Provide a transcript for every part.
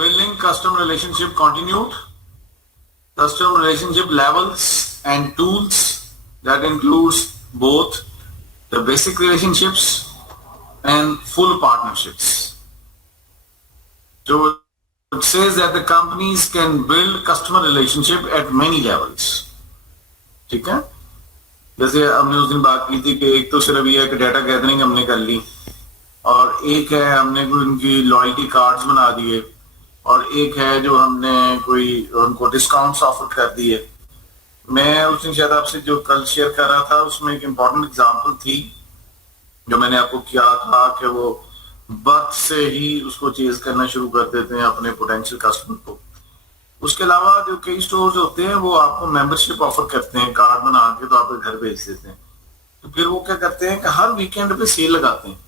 building customer relationship continued. Customer relationship levels and tools that includes both the basic relationships and full partnerships. So it says that the companies can build customer relationship at many levels. ठीक है, जैसे हमने उस दिन बात की थी कि एक तो सिर्फ ये है कि डाटा गैदरिंग हमने कर ली, और एक है हमने कोई उनकी लॉयल्टी कार्ड्स बना दिए, और एक है जो हमने कोई उनको डिस्काउंट्स ऑफर कर दिए. मैं उस दिन शायद आपसे जो कल शेयर कर रहा था उसमें एक इम्पॉर्टेंट एग्जांपल थी जो मैंने आपको किया था कि वो बर्थ से ही उसको चेज करना शुरू कर देते हैं अपने पोटेंशियल कस्टमर को. उसके अलावा जो कई स्टोर्स होते हैं वो आपको मेंबरशिप ऑफर करते हैं कार्ड बना के, तो आपके घर भेज देते हैं. तो फिर वो क्या करते हैं कि हर वीकेंड पे सेल लगाते हैं.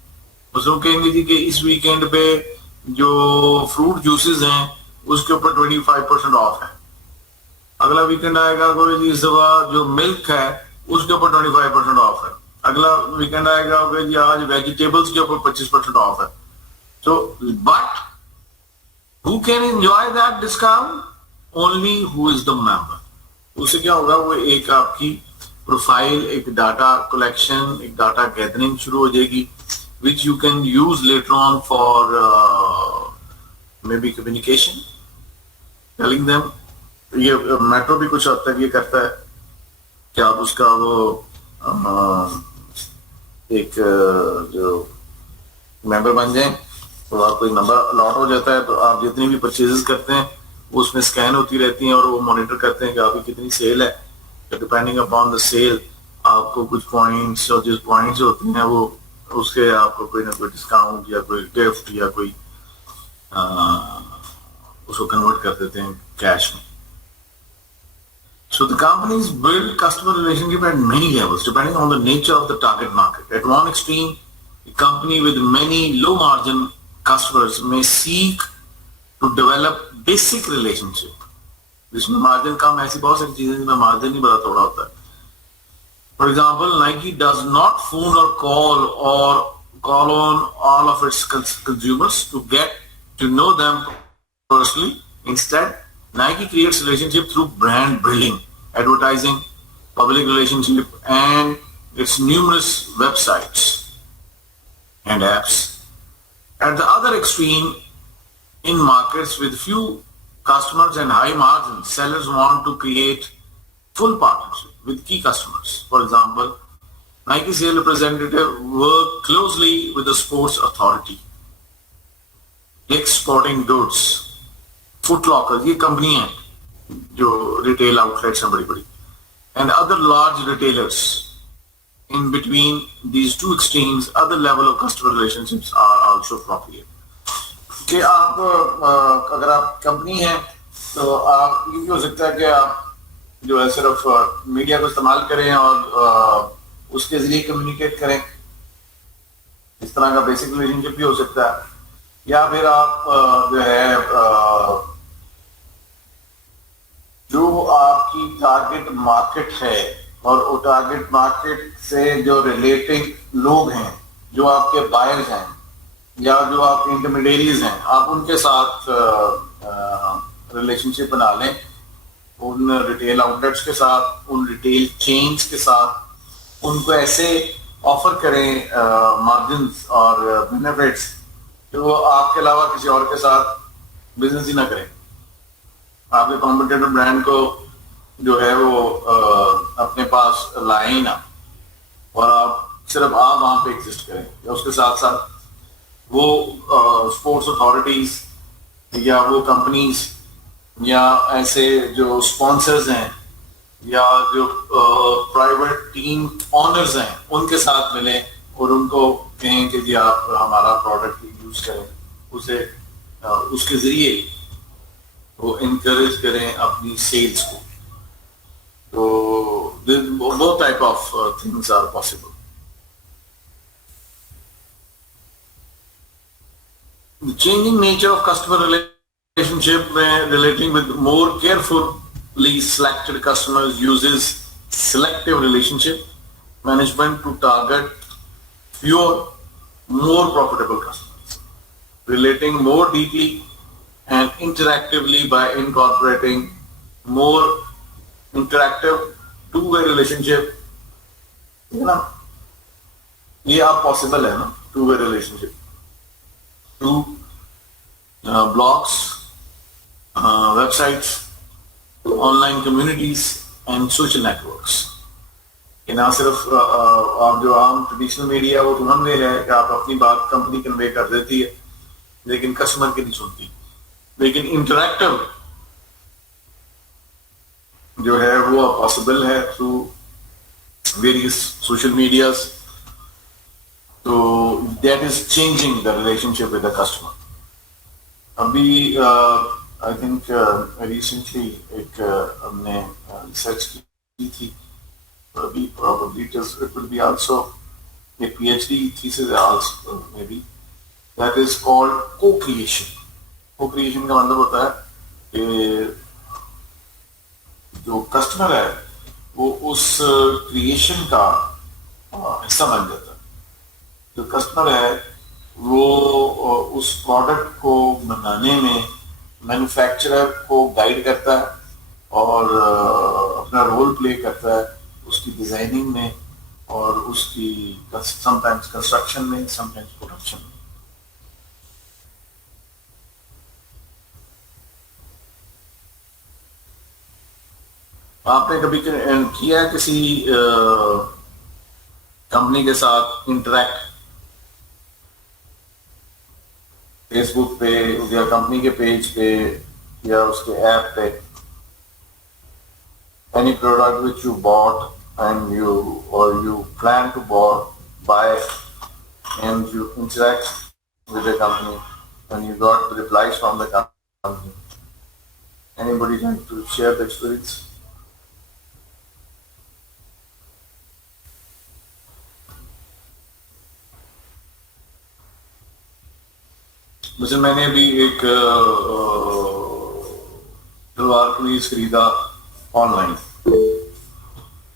उसको कहेंगे जी कि इस वीकेंड पे जो फ्रूट जूसेस हैं उसके ऊपर 25% ऑफ है. अगला वीकेंड आएगा कोई जी इस दफा जो मिल्क है उसके ऊपर 25% ऑफ है. अगला वीकेंड आएगा जी आज वेजिटेबल्स के ऊपर 25% ऑफ है. So, but who can enjoy that discount? Only who is the member. उससे क्या होगा, वो एक आपकी प्रोफाइल, एक डाटा कलेक्शन, एक डाटा गैदरिंग शुरू हो जाएगी, which you can use later on for maybe communication, telling them. ये मेट्रो भी कुछ हद तक ये करता है कि आप उसका वो एक जो मेंबर बन जाएं तो आपको एक नंबर अलॉट हो जाता है, तो आप जितनी भी परचेजेस करते हैं उसमें स्कैन होती रहती हैं और वो मॉनिटर करते हैं कि आपकी कितनी सेल है. डिपेंडिंग अपॉन द सेल आपको कुछ पॉइंट्स, और जिस पॉइंट्स होते हैं वो उसके आपको कोई ना कोई डिस्काउंट या कोई गिफ्ट या कोई उसको कन्वर्ट कर देते हैं कैश में. So the companies build customer relationship at many levels depending on the nature of the target market. At one extreme, a company with many low margin customers may seek to develop basic relationship. जिसमें margin कम, ऐसी बहुत सारी चीजें जिसमें margin ही बड़ा थोड़ा होता है. For example, Nike does not phone or call on all of its consumers to get to know them personally. Instead, Nike creates relationship through brand building, advertising, public relationship, and its numerous websites and apps. At the other extreme, in markets with few customers and high margins, sellers want to create full partnership with key customers. For example, Nike sales representative work closely with the sports authority, Dick's Sporting Goods, Foot Locker, ये company है जो retail outlets हैं बड़ी बड़ी, and other large retailers. In between these two extremes, other level of customer relationships are also appropriate. कि आप अगर आप कंपनी है तो आप ये भी हो सकता है कि आप जो है सिर्फ मीडिया को इस्तेमाल करें और उसके जरिए कम्युनिकेट करें. इस तरह का बेसिक रिलेशनशिप भी हो सकता है. या फिर आप जो है जो आपकी टारगेट मार्केट है और वो टारगेट मार्केट से जो रिलेटिंग लोग हैं, जो आपके बायर्स हैं या जो आपके इंटरमीडिएरीज हैं, आप उनके साथ रिलेशनशिप बना लें. उन रिटेल आउटलेट्स के साथ, उन रिटेल चेन्स के साथ उनको ऐसे ऑफर करें मार्जिन्स और बेनिफिट्स जो आपके अलावा किसी और के साथ बिजनेस ही ना करें. आपके कॉम्पिटिटर ब्रांड को जो है वो अपने पास लाए ना, और आप सिर्फ आप वहां पे एग्जिस्ट करें, या उसके साथ साथ वो स्पोर्ट्स अथॉरिटीज या वो कंपनीज या ऐसे जो स्पॉन्सर्स हैं या जो प्राइवेट टीम ऑनर्स हैं उनके साथ मिलें और उनको कहें कि जी आप हमारा प्रोडक्ट यूज करें, उसे उसके जरिए वो इनकरेज करें अपनी सेल्स को. तो both type of things are possible. The changing nature of customer relationship relating with more carefully selected customers uses selective relationship management to target fewer, more profitable customers. Relating more deeply and interactively by incorporating more interactive two-way relationship, है ना, ये आप possible है ना, two-way relationship through blogs, websites, online communities and social networks. कि ना सिर्फ आप जो आम ट्रेडिशनल मीडिया वो तो वन वे है कि आप अपनी बात कंपनी कन्वे कर देती है लेकिन कस्टमर की नहीं सुनती, लेकिन इंटरैक्टिव जो है वो पॉसिबल है थ्रू वेरियस सोशल मीडियाज, तो that is changing the relationship with the customer. अभी आई थिंक रिसेंटली एक हमने रिसर्च की थी, अभी probably it will be also a PhD thesis also maybe, that is called co-creation. Co-creation का मतलब होता है कि जो कस्टमर है वो उस क्रिएशन का हिस्सा बन जाता है. जो कस्टमर है वो उस प्रोडक्ट को बनाने में मैन्युफैक्चरर को गाइड करता है और अपना रोल प्ले करता है उसकी डिजाइनिंग में और उसकी समटाइम्स कंस्ट्रक्शन में, समटाइम्स प्रोडक्शन में. आपने कभी किया है किसी कंपनी के साथ इंटरैक्ट फेसबुक पे या कंपनी के पेज पे या उसके ऐप पे? Any product which you bought and you plan to buy and you interact with the company and you got the replies from the company. Anybody like to share the experience? जैसे मैंने भी एक सलवार कमीज खरीदा online,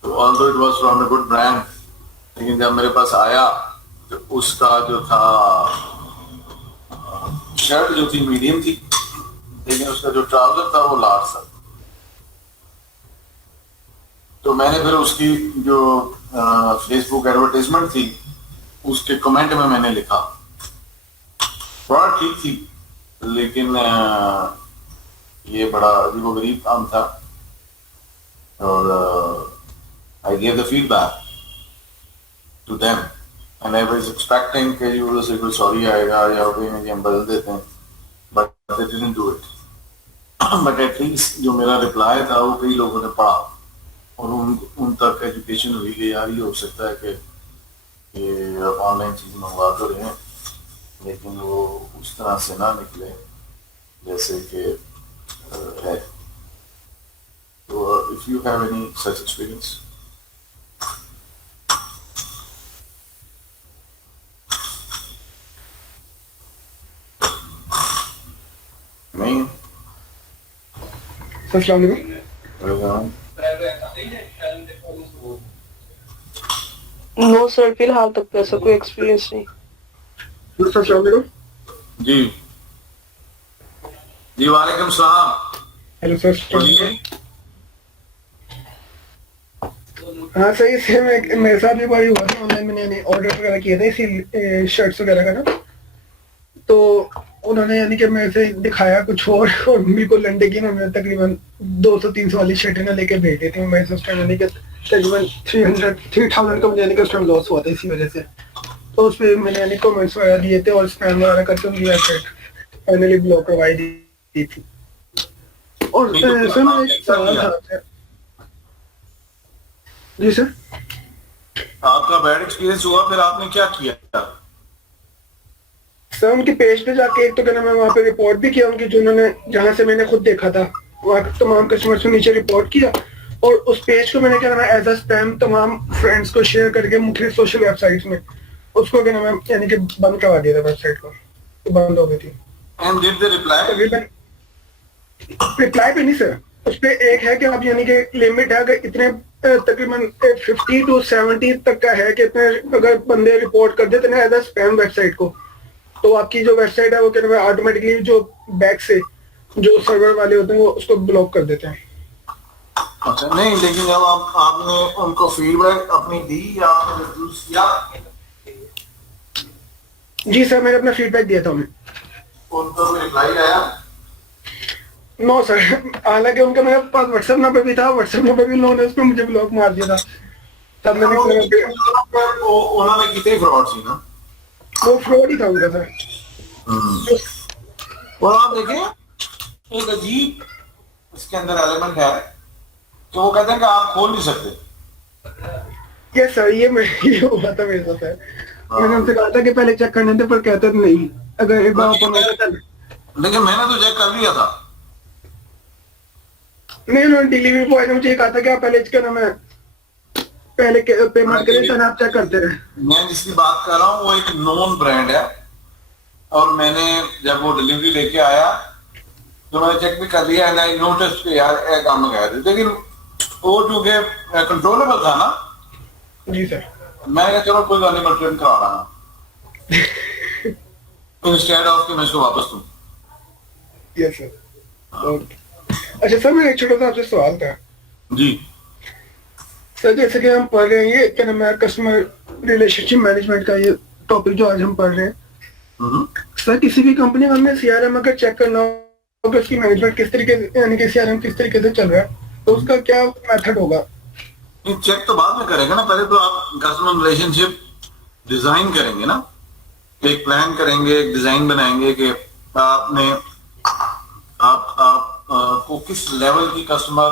तो although it was from a good brand, लेकिन जब मेरे पास आया तो उसका जो था शर्ट जो थी मीडियम थी, लेकिन उसका जो ट्राउजर था वो लार्ज था. तो मैंने फिर उसकी जो फेसबुक एडवर्टाइजमेंट थी उसके कमेंट में मैंने लिखा, प्रोडक्ट ठीक थी लेकिन ये बड़ा अजीबोगरीब काम था, और I gave the feedback to them and I was expecting कि you will say sorry आएगा या कोई नहीं हम बदल देते हैं, but they didn't do it. But at least जो मेरा रिप्लाई था वो कई लोगों ने पढ़ा और उन तक एजुकेशन हुई कि यार ये हो सकता है कि ये ऑनलाइन चीज मंगवा तो रहे हैं लेकिन वो उस तरह से ना निकले जैसे कि है. So if you have any such experience. नहीं. अस्सलाम वालेकुम. नो सर, फिलहाल तक तो ऐसा कोई एक्सपीरियंस नहीं. अस्सलाम वालेकुम. जी जी वालेकुम सलाम. Hello sir. हाँ सही से मेरे साथ भी बारी हुआ था. ऑनलाइन मैंने ऑर्डर वगैरह किए थे इसी शर्ट्स वगैरह का ना, तो उन्होंने यानी कि मेरे से दिखाया कुछ और बिल्कुल लंडे की उन्होंने तकरीबन 200-300 वाली शर्टें ना लेके भेज दी थी. मैं उस टाइम यानी कि तकरीबन 3,000 का मुझे यानी कि उस टाइम लॉस हुआ था इसी वजह से. तो उस पर मैंने यानी कमेंट्स वगैरह दिए थे और स्पैम वगैरह करके उनकी वेबसाइट फाइनली ब्लॉक करवाई दी थी. और सर मेरा एक सवाल था. जी सर. आपका बैड एक्सपीरियंस हुआ, फिर आपने क्या किया? सर उनके पेज पे जाके एक तो क्या नाम है वहाँ पे रिपोर्ट भी किया उनकी, जो उन्होंने जहाँ से मैंने खुद देखा था वहाँ तमाम कस्टमर्स को नीचे रिपोर्ट किया, और उस पेज को मैंने क्या नाम है एज अ स्पैम तमाम फ्रेंड्स को शेयर करके मुख्तलिफ सोशल वेबसाइट्स में उसको क्या नाम है यानी कि बंद करवा दिया था. वेबसाइट को तो बंद हो गई थी. And did they reply? Reply भी नहीं सर. उस पे एक है कि आप यानी कि लिमिट है अगर इतने तकरीबन 50 to 70 तक का है कि इतने अगर बंदे रिपोर्ट कर देते ना एज अ स्पैम वेबसाइट को, तो आपकी जो वेबसाइट है वो क्या नाम है ऑटोमेटिकली जो बैक से जो सर्वर वाले होते हैं वो उसको ब्लॉक कर देते हैं। अच्छा, नहीं लेकिन जब आपने उनको फीडबैक अपनी दी या आपने रिव्यूज किया? जी सर, मैंने अपना फीडबैक दिया था उन्हें। उनका कोई रिप्लाई आया? नो सर, हालांकि उनका मेरे पास व्हाट्सएप नंबर भी था, व्हाट्सएप नंबर भी उन्होंने उस पर मुझे ब्लॉक मार दिया था। तब मैंने उन्होंने कितने फ्रॉड सी ना, वो फ्रॉड ही था उनका सर। और आप देखें एक अजीब इसके अंदर एलिमेंट है कि वो कहते हैं कि आप खोल नहीं सकते। यस सर, ये हुआ था मेरे साथ है। मैंने उनसे कहा था कि पहले चेक करने थे, पर कहते थे नहीं, अगर एक बार ओपन हो जाता। लेकिन मैंने तो चेक कर लिया था। नहीं, उन्होंने डिलीवरी बॉय ने मुझे कहा था कि आप पहले इसका नाम है, पहले पेमेंट करें फिर आप चेक करते रहे। मैं जिसकी बात कर रहा हूँ वो एक नोन ब्रांड है, और मैंने जब वो डिलीवरी लेके आया तो मैंने चेक भी कर लिया एंड आई नोटिस कि यार ये काम गया था, लेकिन वो चूंकि कंट्रोलेबल था ना। जी सर। मैं कहा चलो कोई गाली रिटर्न करा रहा हूँ इंस्टेड ऑफ कि मैं इसको वापस दूं। Yes sir. अच्छा सर, मेरा एक छोटा सा आपसे सवाल था। जी सर, जैसे कि हम पढ़ रहे हैं ये क्या नाम है, कस्टमर रिलेशनशिप मैनेजमेंट का ये टॉपिक जो आज हम पढ़ रहे हैं। सर, किसी भी कंपनी में हमें सीआरएम अगर चेक करना हो कि उसकी मैनेजमेंट किस तरीके से, यानी कि सीआरएम किस तरीके से चल रहा है, तो उसका क्या मेथड होगा? चेक तो बाद में करेंगे ना, पहले तो आप कस्टमर रिलेशनशिप डिजाइन करेंगे ना, एक प्लान करेंगे, एक डिजाइन बनाएंगे कि आपने आप को किस लेवल की कस्टमर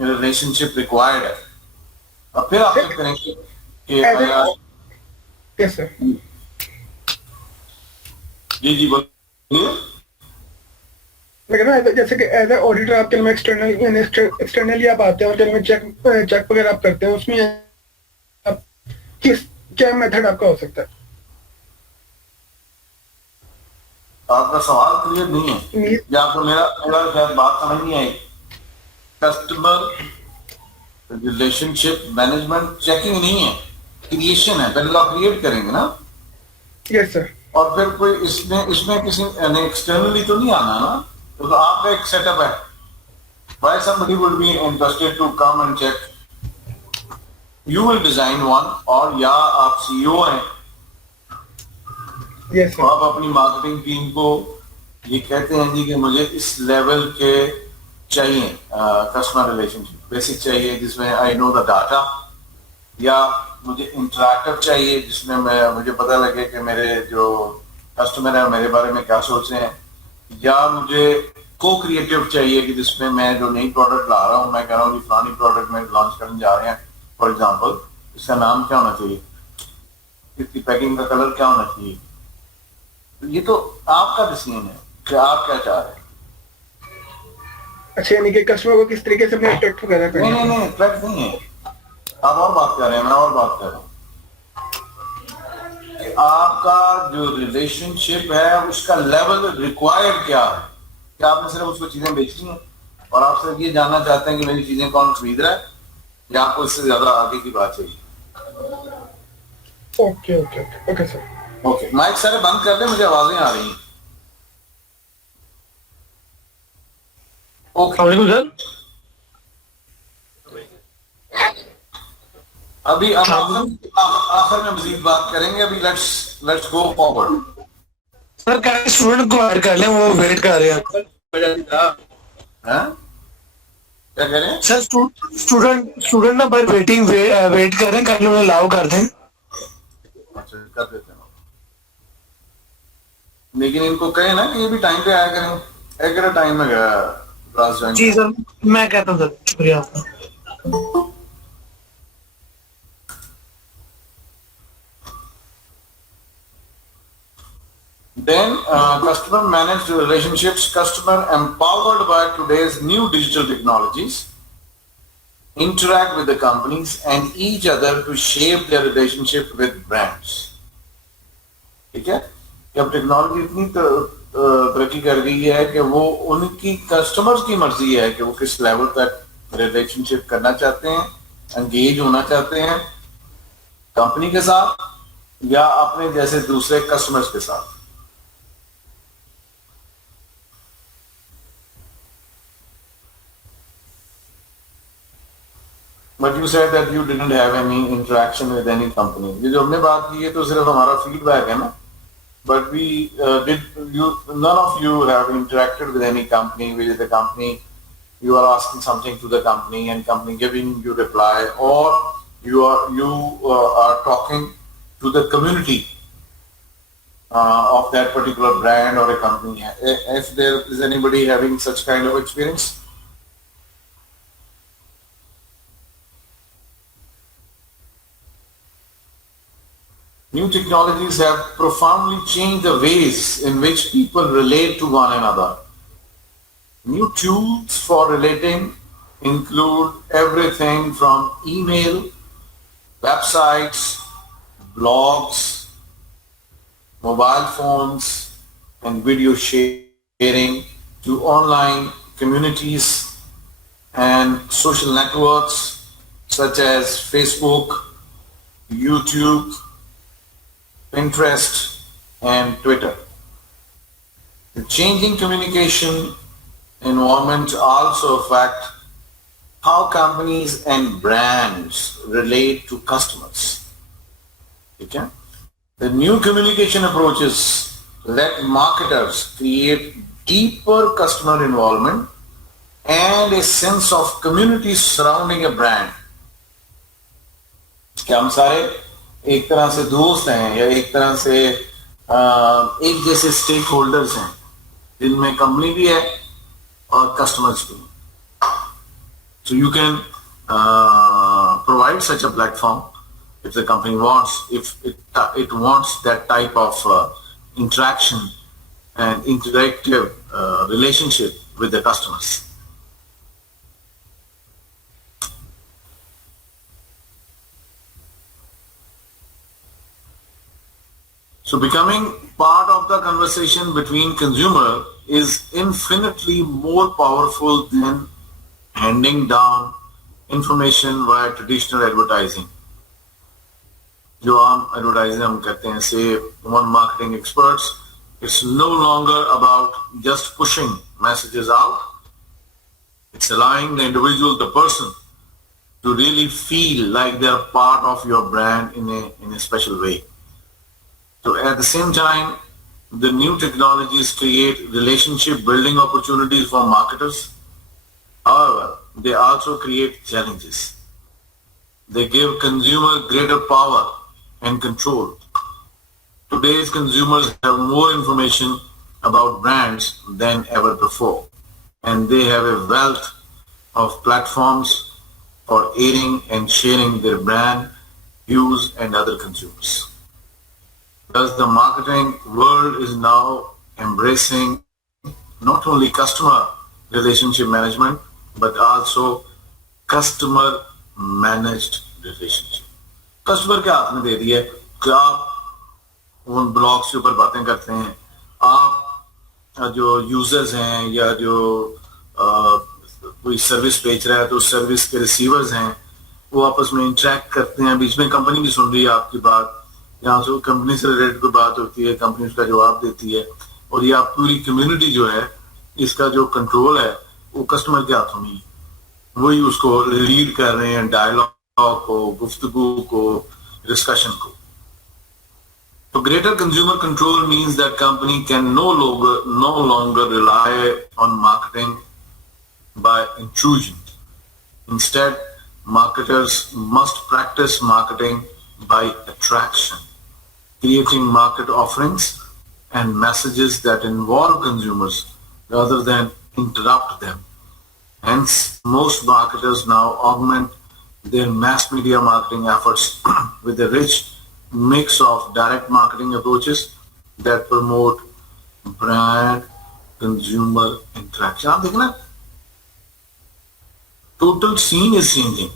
रिलेशनशिप रिक्वायर्ड है, और फिर आप चेक करेंगे कि यस सर। जी बोलिए। लेकिन जैसे कि एज ए ऑडिटर आप क्या एक्सटर्नली आप आते हैं और क्या चेक वगैरह आप करते हैं, उसमें आप क्या मेथड आपका हो सकता है? आपका सवाल क्लियर नहीं है या आपको मेरा शायद बात समझ नहीं आई। कस्टमर रिलेशनशिप मैनेजमेंट चेकिंग नहीं है, क्रिएशन है। पहले आप क्रिएट करेंगे ना। Yes sir. और फिर कोई इसमें किसी एक्सटर्नली तो नहीं आना ना, तो आपका एक सेटअप है। Why somebody would be interested to come and check? You will design one, और या आप सीईओ हैं, yes, तो आप अपनी मार्केटिंग टीम को ये कहते हैं जी कि मुझे इस लेवल के चाहिए कस्टमर रिलेशनशिप, बेसिक चाहिए जिसमें आई नो द डाटा, या मुझे इंटरैक्टिव चाहिए जिसमें मुझे पता लगे कि मेरे जो कस्टमर है मेरे बारे में क्या सोच रहे हैं, या मुझे को क्रिएटिव चाहिए कि जिसमें मैं जो नई प्रोडक्ट ला रहा हूँ, मैं कह रहा हूँ कि फलानी प्रोडक्ट में लॉन्च करने जा रहे हैं, फॉर एग्जांपल इसका नाम क्या होना चाहिए, इसकी पैकिंग का कलर क्या होना चाहिए। तो ये तो आपका डिसीजन है कि आप क्या चाह रहे हैं। अच्छा, यानी कि कस्टमर को किस तरीके से अपने अट्रैक्ट वगैरह करना है? नहीं अट्रैक्ट नहीं है, आप और बात कर रहे हैं, मैं और बात कर रहा हूँ कि आपका जो रिलेशनशिप है उसका लेवल रिक्वायर्ड क्या है। क्या आपने सिर्फ उसको चीजें बेचनी है और आप सिर्फ ये जानना चाहते हैं कि मेरी चीजें कौन खरीद रहा है, या आपको इससे ज्यादा आगे की बात चाहिए? Okay okay okay sir. Okay, mic सारे बंद कर दे, मुझे आवाजें आ रही हैं। ओके सर, अभी आखिर में मजीद बात करेंगे। अभी लेट्स गो फॉरवर्ड। सर क्या स्टूडेंट को ऐड कर लें, वो वेट कर रहे हैं। क्या कह रहे हैं सर? स्टूडेंट ना पर वेट कर रहे हैं, कल उन्हें अलाउ कर दें। अच्छा, कर देते हैं, लेकिन इनको कहे ना कि ये भी टाइम पे आया करें। एक टाइम में गया क्लास ज्वाइन। जी सर, मैं कहता हूँ सर, शुक्रिया आपका। Then customer managed relationships, customer empowered by today's new digital technologies interact with the companies and each other to shape their relationship with brands. ठीक है, कि अब टेक्नोलॉजी इतनी तरक्की कर गई है कि वो उनकी कस्टमर्स की मर्जी है कि वो किस लेवल तक रिलेशनशिप करना चाहते हैं, एंगेज होना चाहते हैं कंपनी के साथ या अपने जैसे दूसरे कस्टमर्स के साथ। But you said that you didn't have any interaction with any company. ये जो हमने बात की है तो सिर्फ हमारा feedback है ना. But none of you have interacted with any company, with the company, you are asking something to the company and company giving you reply, or you are talking to the community of that particular brand or a company. If there is anybody having such kind of experience? New technologies have profoundly changed the ways in which people relate to one another. New tools for relating include everything from email, websites, blogs, mobile phones, and video sharing to online communities and social networks such as Facebook, YouTube, Pinterest, and Twitter. The changing communication environment also affect how companies and brands relate to customers. Okay? The new communication approaches let marketers create deeper customer involvement and a sense of community surrounding a brand. क्या हम सारे एक तरह से दोस्त हैं या एक तरह से एक जैसे स्टेक होल्डर्स हैं जिनमें कंपनी भी है और कस्टमर्स भी. So you can provide such a platform if the company wants, if it wants that type of interaction and interactive relationship with the customers. So becoming part of the conversation between consumer is infinitely more powerful than handing down information via traditional advertising. जो आम advertising हम करते हैं, say one marketing experts, it's no longer about just pushing messages out. It's allowing the individual, the person, to really feel like they're part of your brand in a special way. So at the same time, the new technologies create relationship building opportunities for marketers. However, they also create challenges. They give consumer greater power and control. Today's consumers have more information about brands than ever before, and they have a wealth of platforms for airing and sharing their brand views and other consumers. Thus, the marketing world is now embracing not only customer relationship management, but also customer managed relationship. Customer के हाथ में दे दिया कि आप उन blogs के ऊपर बातें करते हैं, आप जो यूजर्स हैं या जो कोई सर्विस बेच रहा है तो सर्विस के रिसीवर्स हैं वो आपस में इंटरेक्ट करते हैं, बीच में कंपनी भी सुन रही है आपकी बात, यहाँ से कंपनी से रिलेटेड कोई बात होती है, कंपनी उसका जवाब देती है, और ये आप पूरी कम्युनिटी जो है इसका जो कंट्रोल है वो कस्टमर के हाथों में, वही उसको लीड कर रहे हैं डायलॉग को, गुफ्तगू को, डिस्कशन को. So greater consumer control means that company can no longer rely on marketing by intrusion. Instead, marketers must practice marketing by attraction, creating market offerings and messages that involve consumers rather than interrupt them. Hence, most marketers now augment their mass media marketing efforts with a rich mix of direct marketing approaches that promote brand consumer interaction. आप देखना, total scene is changing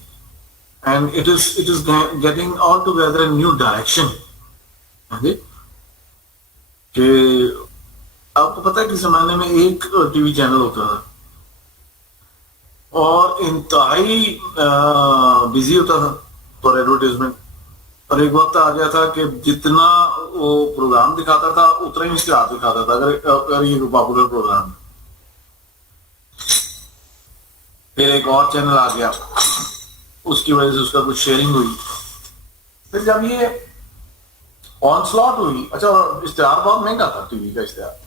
and it is getting altogether a new direction. कि आपको पता है कि जमाने में एक टीवी चैनल होता था और इंतहाई बिजी होता था फॉर एडवर्टाइजमेंट, और एक वक्त आ गया था कि जितना वो प्रोग्राम दिखाता था उतना ही इसके हाथ दिखाता था अगर ये पॉपुलर प्रोग्राम. फिर एक और चैनल आ गया उसकी वजह से उसका कुछ शेयरिंग हुई। फिर जब ये ऑनस्लॉट हुई, अच्छा इश्तेहार बहुत महंगा था, टीवी का इश्तेहार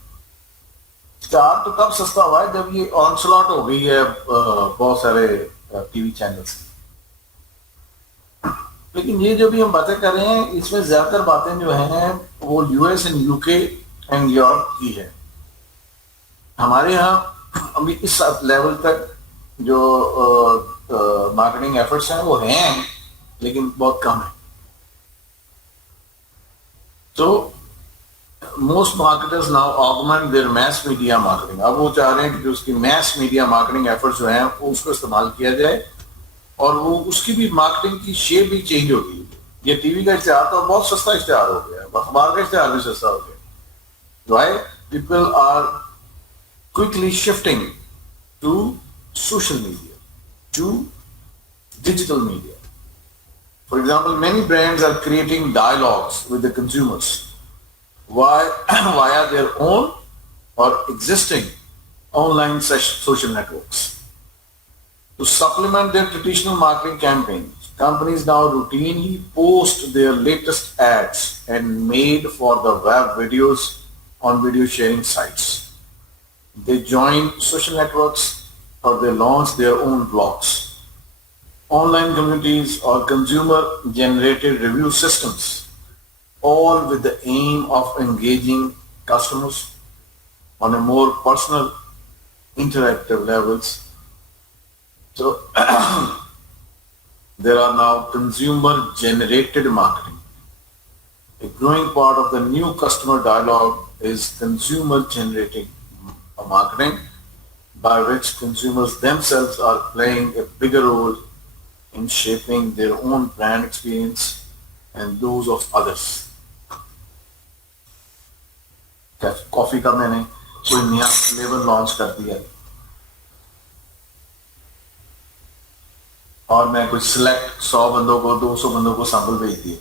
तो तब सस्ता हुआ है जब ये ऑनस्लॉट हो गई है बहुत सारे टीवी चैनल्स। लेकिन ये जो भी हम बातें कर रहे हैं इसमें ज्यादातर बातें जो हैं वो US and UK and Europe की है। हमारे यहाँ अभी इस लेवल तक जो मार्केटिंग एफर्ट्स हैं वो हैं, लेकिन बहुत कम है। तो most marketers now augment their mass media marketing. अब वो चाह रहे हैं कि उसकी मैस मीडिया मार्केटिंग एफर्ट्स जो हैं उसको इस्तेमाल किया जाए, और वो उसकी भी मार्केटिंग की शेप भी चेंज होगी। ये टीवी का इश्तेहार तो बहुत सस्ता इश्तेहार हो गया है, अखबार का इश्तेहार भी सस्ता हो गया। Why people are quickly shifting to social media, to digital media. For example, many brands are creating dialogues with the consumers via their own or existing online social networks. To supplement their traditional marketing campaigns, companies now routinely post their latest ads and made for the web videos on video sharing sites. They join social networks or they launch their own blogs, online communities or consumer-generated review systems, all with the aim of engaging customers on a more personal, interactive levels. So there are now consumer-generated marketing. A growing part of the new customer dialogue is consumer-generated marketing, by which consumers themselves are playing a bigger role in shaping their own brand experience and those of others. Coffee का मैंने कोई नया flavour launch कर दिया और मैं कुछ select 100 बंदों को 200 बंदों को सैंपल भेज दिए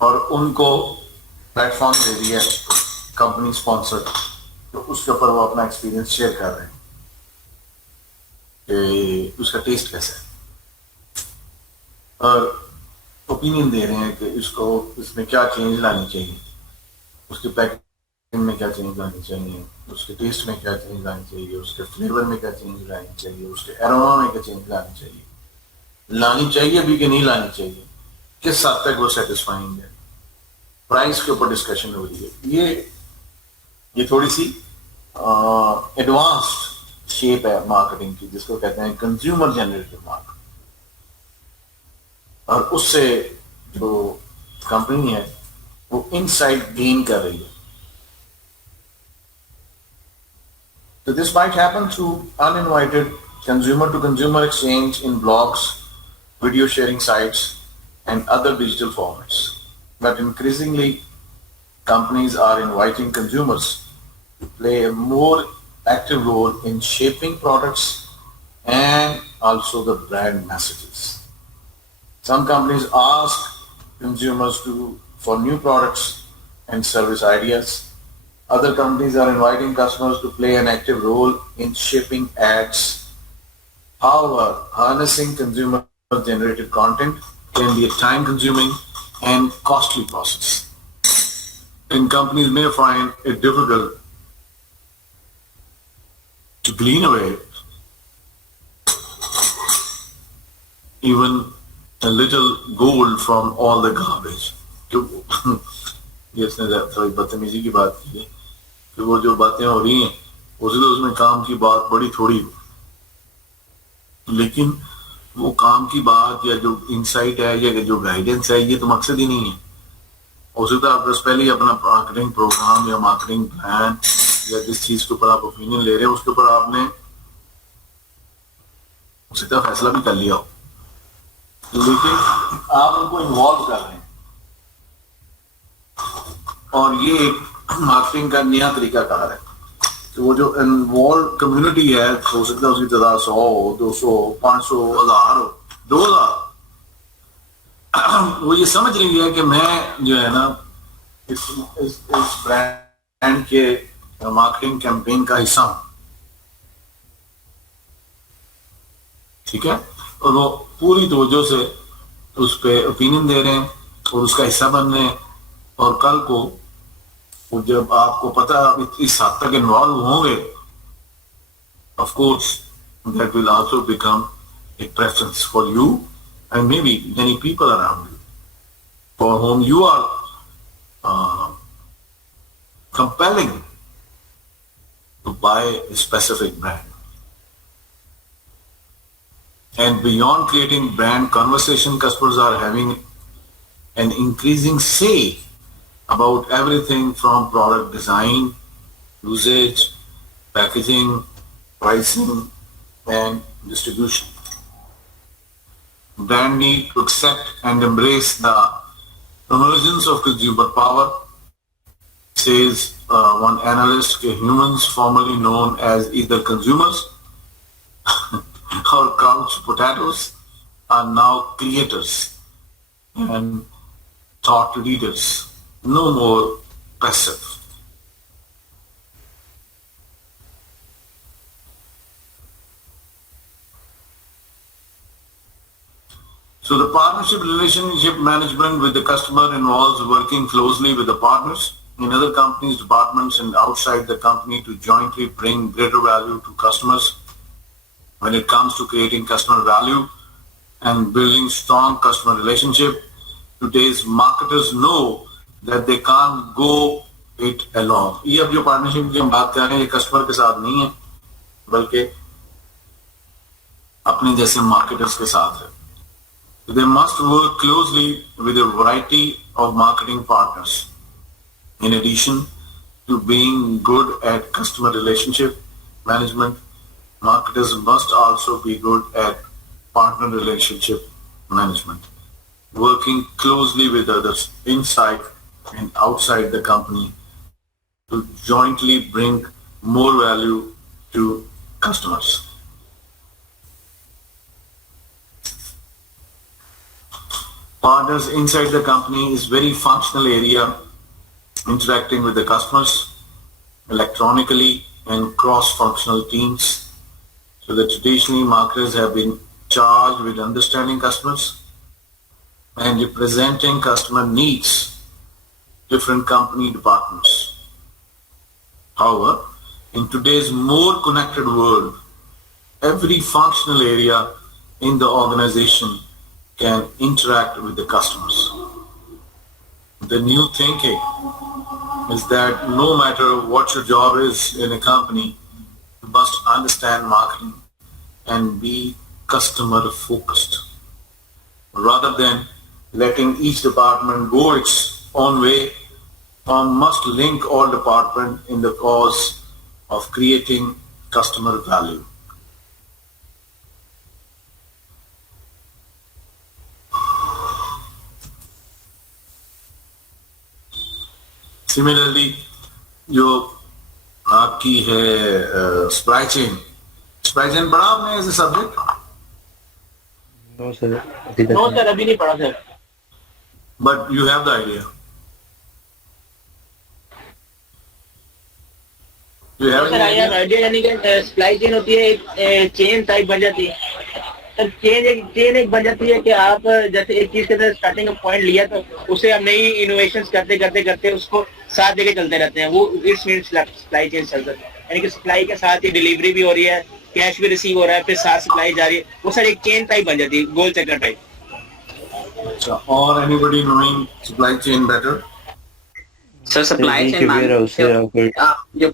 और उनको प्लेटफॉर्म दे दिया कंपनी स्पॉन्सर्ड, तो उसके ऊपर वो अपना एक्सपीरियंस शेयर कर रहे हैं कि उसका टेस्ट कैसा है और ओपिनियन दे रहे हैं कि इसमें क्या चेंज लानी चाहिए, उसके पैकेजिंग में क्या चेंज लानी चाहिए, उसके टेस्ट में क्या चेंज लानी चाहिए, उसके फ्लेवर में क्या चेंज लानी चाहिए, उसके एरोमा में क्या चेंज लानी चाहिए भी कि नहीं लानी चाहिए, किस हद तक वो सेटिस्फाइंग है, प्राइस के ऊपर डिस्कशन हो रही है। ये थोड़ी सी एडवांस्ड शेप है मार्केटिंग की, जिसको कहते हैं कंज्यूमर जनरेटेड मार्केटिंग। और उससे जो कंपनी है वो इनसाइट गेन कर रही है। So this might happen through uninvited consumer-to-consumer exchange in blogs, video sharing sites, and other digital formats. But increasingly, companies are inviting consumers to play a more active role in shaping products and also the brand messages. Some companies ask consumers for new products and service ideas. Other companies are inviting customers to play an active role in shaping ads. However, harnessing consumer-generated content can be a time-consuming and costly process, and companies may find it difficult to clean away even a little gold from all the garbage. ये इसने थोड़ी बदतमीजी की बात की है कि वो जो बातें हो रही हैं उसे तो उसमें काम की बात बड़ी थोड़ी हो, लेकिन वो काम की बात या जो इंसाइट है या जो गाइडेंस है ये तो मकसद ही नहीं है। उसे तो आप बस पहले ही अपना मार्केटिंग प्रोग्राम या मार्केटिंग प्लान या जिस चीज के ऊपर आप ओपिनियन ले रहे हैं उसके ऊपर आपने उसे तो फैसला भी कर लिया हो, लेकिन आप उनको इन्वॉल्व कर रहे हैं। और ये एक मार्केटिंग का नया तरीका कार है तो वो जो इन्वॉल्व कम्युनिटी है, हो सकता है उसकी तादाद 100, 200, 500, 1000 हो, 2000, वो ये समझ रही है कि मैं जो है ना इस ब्रांड के मार्केटिंग कैंपेन का हिस्सा हूं। ठीक है, और वो पूरी तवज्जो से उस पे ओपिनियन दे रहे हैं और उसका हिस्सा बन रहे हैं, और कल को जब आपको पता इस हद तक इन्वॉल्व होंगे, of course that will also become a preference for you and maybe many people around you for whom you are compelling to buy a specific brand. And beyond creating brand conversation, customers are having an increasing say about everything from product design, usage, packaging, pricing, and distribution. Brand need to accept and embrace the emergence of consumer power, says one analyst. Humans formerly known as either consumers or couch potatoes are now creators and thought leaders, no more passive. So the partnership relationship management with the customer involves working closely with the partners in other companies, departments, and outside the company to jointly bring greater value to customers. When it comes to creating customer value and building strong customer relationship, today's marketers know that they can't go it alone. ये अब जो partnership की हम बात कर रहे हैं, ये कस्टमर के साथ नहीं है, बल्कि अपने जैसे मार्केटर्स के साथ है. They must work closely with a variety of marketing partners. In addition to being good at customer relationship management, marketers must also be good at partner relationship management, working closely with others inside and outside the company to jointly bring more value to customers. Partners inside the company is very functional area, interacting with the customers electronically and cross-functional teams. So that traditionally marketers have been charged with understanding customers and representing customer needs, different company departments. However, in today's more connected world, every functional area in the organization can interact with the customers. The new thinking is that no matter what your job is in a company, you must understand marketing and be customer focused. Rather than letting each department go its own way, one must link all departments in the cause of creating customer value. Similarly, जो आपकी है supply chain पढ़ा आपने ऐसे subject? No sir, अभी नहीं पढ़ा sir. But you have the idea. You have sir idea, यानी कि सप्लाई चेन होती है, एक चेन टाइप बन जाती है. सर चेन एक बन जाती है कि आप जैसे एक चीज के अंदर स्टार्टिंग का पॉइंट लिया तो उसे हम नई इनोवेशंस करते करते करते उसको साथ लेके चलते रहते हैं. वो इट्स मीन सप्लाई चेन चल रहा है, यानी कि सप्लाई के साथ ही डिलीवरी भी हो रही है, कैश भी रिसीव हो रहा है, फिर साथ सप्लाई जा रही है. वो सर एक चेन टाइप बन जाती है, गोल चक्कर टाइप. अच्छा, और anybody knowing supply chain better? Sir supply chain जो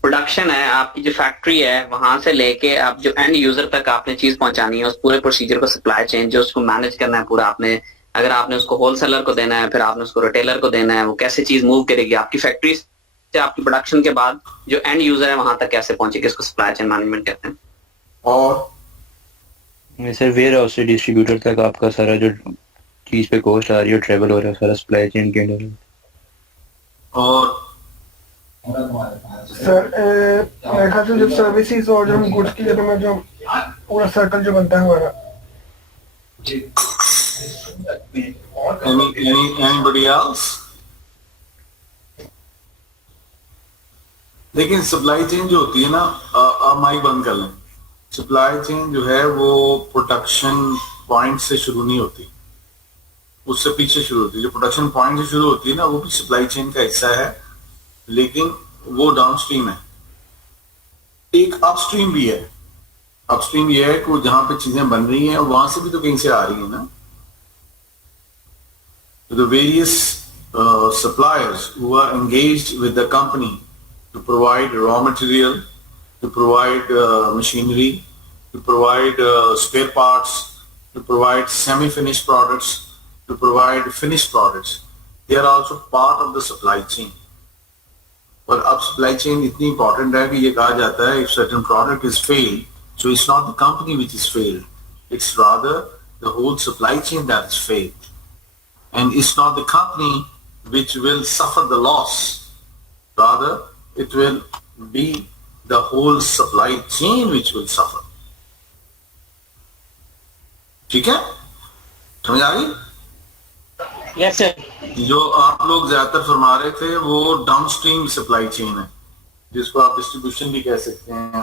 प्रोडक्शन है, आपकी जो फैक्ट्री है, वहां से लेके आप जो एंड यूजर तक आपने चीज पहुंचानी है, उस पूरे प्रोसीजर को सप्लाई चेन जो उसको मैनेज करना है पूरा आपने. अगर आपने उसको होलसेलर को देना है, फिर आपने उसको रिटेलर को देना है, वो कैसे चीज मूव करेगी आपकी फैक्ट्री से आपकी प्रोडक्शन के बाद जो एंड यूजर है वहां तक कैसे पहुंचेगी, इसको सप्लाई चेन मैनेजमेंट कहते हैं. और सर वेयर हाउस से डिस्ट्रीब्यूटर तक आपका सारा जो चीज पे कॉस्ट आ रही है ट्रेवल हो रहा है, सारा सप्लाई चेन के अंदर. और सर मेरे ख्याल से जब सर्विसेज और जो हम गुड्स की जगह में जो पूरा सर्कल जो बनता है हमारा. anybody else? लेकिन सप्लाई चेन जो होती है ना, आप माइक बंद कर लें. सप्लाई चेन जो है वो प्रोडक्शन पॉइंट से शुरू नहीं होती, उससे पीछे शुरू होती है। जो प्रोडक्शन पॉइंट से शुरू होती है ना, वो भी सप्लाई चेन का हिस्सा है, लेकिन वो डाउनस्ट्रीम है। एक अपस्ट्रीम भी है। अपस्ट्रीम ये है कि जहां पे चीजें बन रही हैं वहां से भी तो कहीं से आ रही है ना। The various suppliers who are engaged with the company to provide raw material, to provide machinery, to provide spare parts, to provide semi-finished products, to provide finished products, they are also part of the supply chain. और अब supply chain इतनी important है कि ये कहा जाता है if certain product is failed, so it's not the company which is failed, it's rather the whole supply chain that is failed. And it's not the company which will suffer the loss, rather it will be the whole supply chain which will suffer. ठीक है, समझ आ गई? Yes sir. जो आप लोग ज्यादातर फरमा रहे थे वो डाउनस्ट्रीम सप्लाई चेन है, जिसको आप डिस्ट्रीब्यूशन भी कह सकते हैं,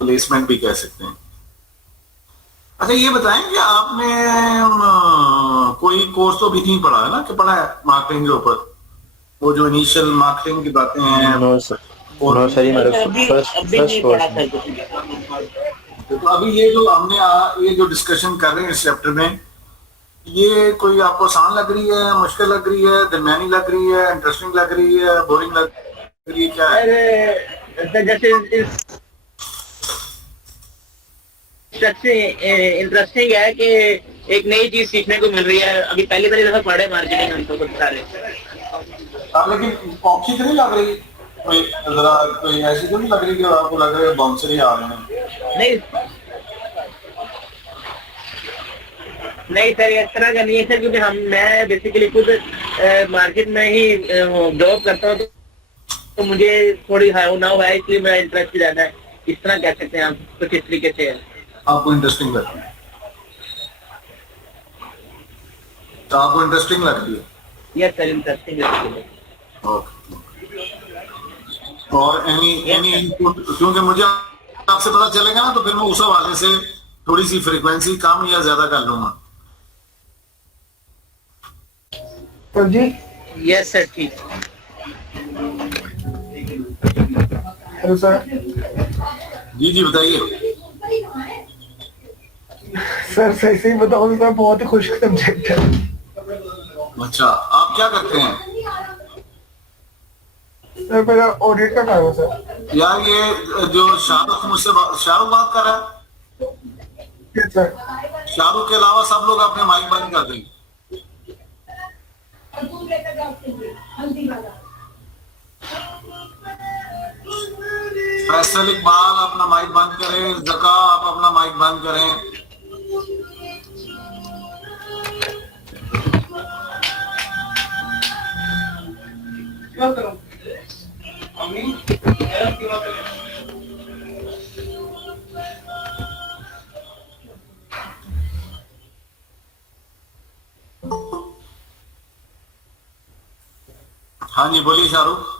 प्लेसमेंट भी कह सकते हैं। अच्छा ये बताएं कि आपने कोई कोर्स तो भी नहीं पढ़ा है ना, कि पढ़ा है मार्केटिंग के ऊपर, वो जो इनिशियल मार्केटिंग की बातें हैं? नो सर, नो सर, ये मेरा फर्स्ट कोर्स है। तो अभी ये जो हमने ये जो डिस्कशन कर रहे हैं इस चैप्टर में, ये कोई आपको आसान लग रही है, मुश्किल लग रही है, दरमियानी लग रही है, इंटरेस्टिंग लग रही है, बोरिंग लग रही है, क्या है? जैसे इंटरेस्टिंग है कि एक नई चीज सीखने को मिल रही है। अभी पहली दफा पढ़े मार्केटिंग हम तो कुछ सारे, लेकिन औखी तो नहीं लग रही, कोई जरा कोई ऐसी तो नहीं लग रही कि आपको लग रहा है बाउंसर ही आ रहे हैं? नहीं सर, इस तरह का नहीं है सर, क्योंकि मैं बेसिकली खुद मार्केट में ही जॉब करता हूँ, तो मुझे थोड़ी ना हुआ है, इसलिए मेरा इंटरेस्ट ज्यादा है। इस तरह कह सकते हैं आप, कुछ इस तरीके से है। आपको इंटरेस्टिंग लगती है? तो आपको इंटरेस्टिंग लगती है? यस सर, इंटरेस्टिंग लगती है। ओके। और एनी इनपुट, क्योंकि मुझे आपसे पता चलेगा ना, तो फिर मैं उस हवाले से थोड़ी सी फ्रीक्वेंसी कम या ज्यादा कर लूंगा। जी यस सर, ठीक। Hello sir. जी बताइए। सर सही सही बताऊं तो बहुत ही खुश सब्जेक्ट है। अच्छा, आप क्या करते हैं? सर मेरा ऑडिट का काम है सर। यार ये जो शाहरुख मुझसे शाहरुख बात कर रहा है? Yes sir. शाहरुख के अलावा सब लोग अपने माइक बंद कर देंगे। फैसल इकबाल अपना माइक बंद करें, जका आप अपना माइक बंद करें। हाँ जी बोलिए शाहरुख।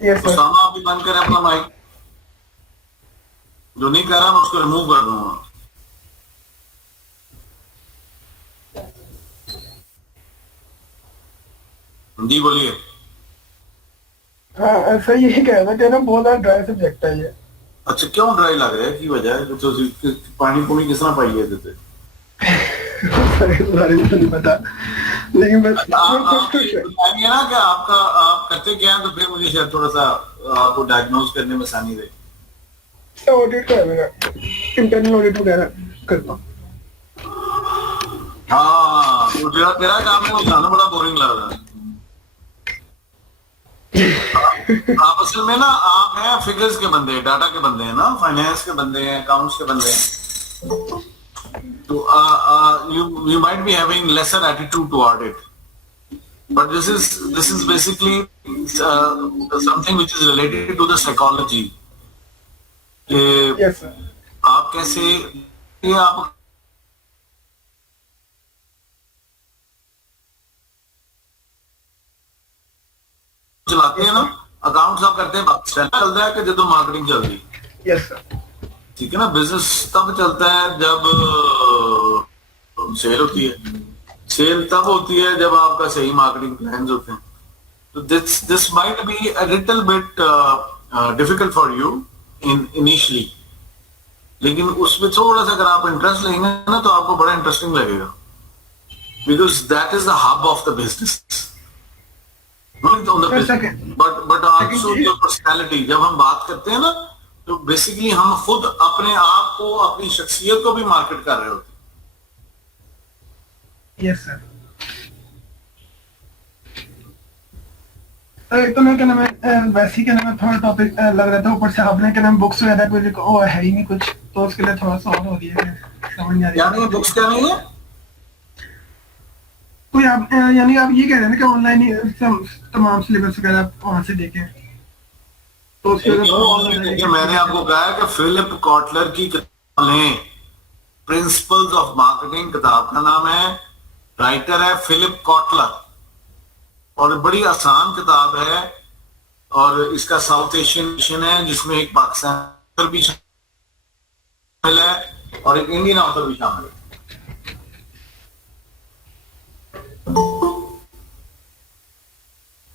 Yes sir. उसामा आप भी बंद करें अपना माइक, जो नहीं कर रहा मैं उसको रिमूव कर दूंगा। जी बोलिए। हाँ ऐसा यही कहना कि ना बहुत ज्यादा ड्राई सब्जेक्ट है ये। अच्छा क्यों ड्राई लग रहा है, की वजह है? तो पानी पूनी किस तरह पाई है देते? सर इस बारे में तो नहीं पता, लेकिन बस बताइए ना कि आप करते क्या हैं, तो फिर मुझे शायद थोड़ा सा आपको डायग्नोज करने में आसानी रहे। ऑडिट का है मेरा, इंटरनल ऑडिट वगैरह करता हूँ। हाँ तो तेरा काम है, जाना बड़ा बोरिंग लग रहा है। आप असल में ना आप हैं फिगर्स के बंदे, डाटा के बंदे हैं ना, फाइनेंस के बंदे हैं, अकाउंट्स के बंदे हैं, तो you might be having lesser attitude toward it, but this is basically something which is related to the psychology. Yes sir. आप कैसे ये आप चलाते हैं ना, अकाउंट्स आप करते हैं, चलता है कि जो मार्केटिंग चल रही है। Yes sir. ठीक है ना। बिजनेस तब चलता है जब सेल होती है, सेल तब होती है जब आपका सही मार्केटिंग प्लान्स होते हैं। तो this might be a little bit difficult for you in initially, लेकिन उसमें थोड़ा सा अगर आप इंटरेस्ट लेंगे ना तो आपको बड़ा इंटरेस्टिंग लगेगा, because that is the hub of the business. But also your personality, जब हम बात करते हैं ना तो बेसिकली हम खुद अपने आप को, अपनी शख्सियत को भी मार्केट कर रहे होते हैं। Yes sir. एक तो मैं क्या नाम है, वैसे ही क्या नाम है थोड़ा टॉपिक लग रहा था, ऊपर से आपने क्या नाम बुक्स वगैरह कुछ वो है ही नहीं कुछ, तो उसके लिए थोड़ा सा और हो गया है, समझ नहीं आ रही। यानी बुक्स क्या नहीं है कोई आप यानी आप ये कह रहे हैं कि ऑनलाइन ही तमाम सिलेबस वगैरह आप वहां से देखें, तो उसके लिए मैंने आपको कहा है कि फिलिप कॉटलर की किताब लें, प्रिंसिपल्स ऑफ मार्केटिंग किताब का नाम है, राइटर है फिलिप कॉटलर, और बड़ी आसान किताब है, और इसका साउथ एशियन है जिसमें एक पाकिस्तान भी शामिल है और एक इंडियन ऑथर भी शामिल है।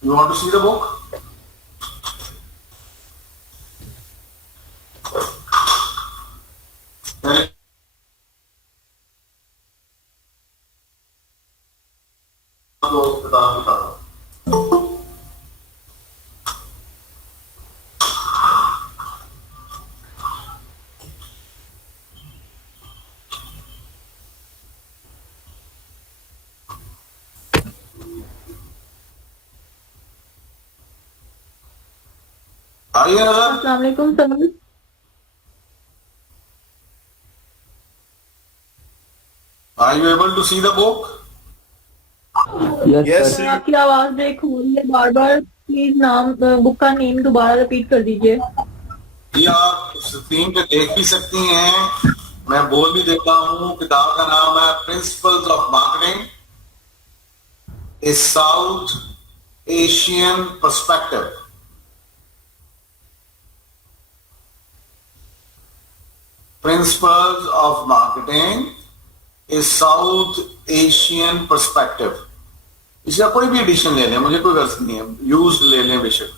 You want to see the book? अस्सलाम वालेकुम sir. Are you able to see the book? Yes sir आपकी आवाज ब्रेक हो रही है बार बार, प्लीज नाम बुक का नेम दोबारा रिपीट कर दीजिए। जी आप स्क्रीन पे देख भी सकती हैं, मैं बोल भी देता हूँ। किताब का नाम है principles of marketing, A south Asian perspective. Principles of marketing, A south Asian perspective. इसका कोई भी एडिशन ले लें, मुझे कोई गर्ज नहीं है, यूज्ड ले लें बेशक।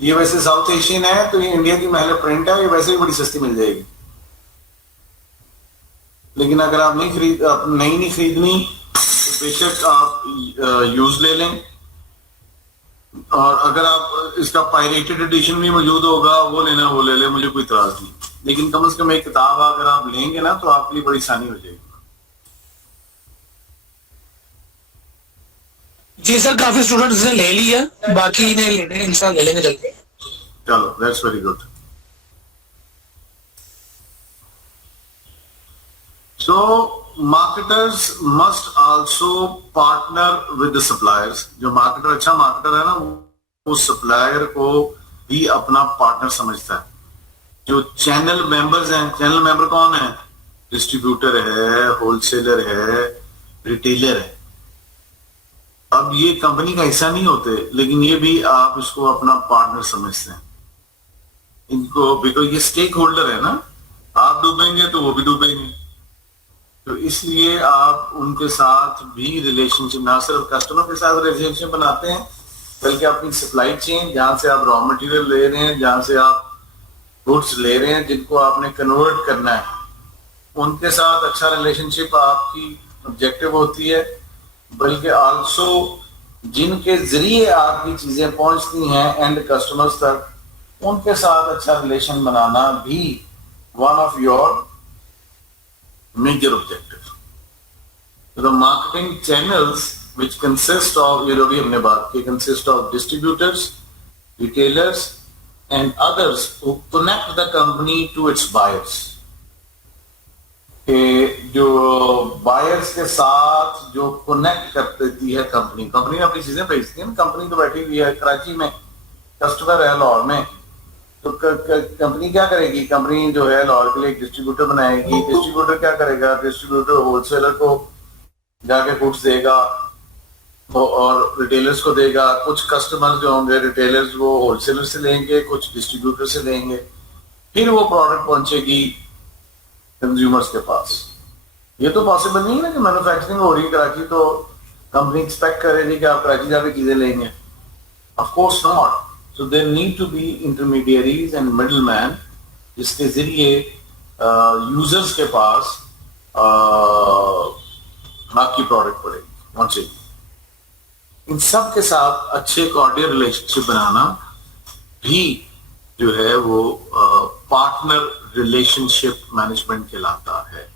ये वैसे साउथ एशियन है तो ये इंडिया की महल प्रिंट है, ये वैसे ही बड़ी सस्ती मिल जाएगी, लेकिन अगर आप नहीं खरीदनी तो बेशक आप यूज ले लें। और अगर आप इसका पायरेटेड एडिशन भी मौजूद होगा वो लेना, वो ले लें, मुझे कोई इतराज नहीं, लेकिन कम से कम एक किताब अगर आप लेंगे ना तो आपके लिए बड़ी आसानी हो जाएगी। जी सर, काफी स्टूडेंट्स ने ले लिया, बाकी नहीं लेने, इंशाल्लाह ले लेंगे जल्दी। चलो, that's very good. So marketers must also partner with the suppliers. जो मार्केटर, अच्छा मार्केटर है ना, वो सप्लायर को भी अपना पार्टनर समझता है। जो चैनल मेंबर्स हैं, चैनल मेंबर कौन है? डिस्ट्रीब्यूटर है, होलसेलर है, रिटेलर है। अब ये कंपनी का हिस्सा नहीं होते, लेकिन ये भी आप इसको अपना पार्टनर समझते हैं इनको, बिकॉज ये स्टेक होल्डर है ना, आप डूबेंगे तो वो भी डूबेंगे। तो इसलिए आप उनके साथ भी रिलेशनशिप, ना सिर्फ कस्टमर के साथ रिलेशनशिप बनाते हैं, बल्कि अपनी सप्लाई चेन, जहां से आप रॉ मटेरियल ले रहे हैं, जहां से आप गुड्स ले रहे हैं, जिनको आपने कन्वर्ट करना है, उनके साथ अच्छा रिलेशनशिप आपकी ऑब्जेक्टिव होती है। बल्कि आल्सो जिनके जरिए आपकी चीजें पहुंचती हैं एंड कस्टमर्स तक, उनके साथ अच्छा रिलेशन बनाना भी one of your major objective. तो the marketing channels which consist of, ये जो भी हमने बात की, consist of distributors, retailers and others who connect the company to its buyers। जो बायर्स के साथ जो कनेक्ट कर देती है कंपनी, कंपनी अपनी चीजें बेचती है। कंपनी तो बैठी हुई है कराची में, कस्टमर है लाहौर में, तो कंपनी क्या करेगी? कंपनी जो है लाहौर के लिए एक डिस्ट्रीब्यूटर बनाएगी। डिस्ट्रीब्यूटर क्या करेगा? डिस्ट्रीब्यूटर होलसेलर को जाके गुड्स देगा और रिटेलर्स को देगा। कुछ कस्टमर जो होंगे रिटेलर्स वो होलसेलर से लेंगे, कुछ डिस्ट्रीब्यूटर से लेंगे। फिर वो प्रोडक्ट पहुंचेगी कंज्यूमर्स के पास। ये तो पॉसिबल नहीं है ना कि मैन्युफैक्चरिंग हो रही है कराची तो कंपनी एक्सपेक्ट कर रही है कि आप कराची जाके चीजें लेंगे। Of course not. So there need to be intermediaries and middleman जिसके जरिए यूजर्स के पास आपकी प्रोडक्ट पड़ेगी पहुंचेगी। इन सब के साथ अच्छे कॉर्डियल रिलेशनशिप बनाना भी जो है वो पार्टनर रिलेशनशिप मैनेजमेंट कहलाता है।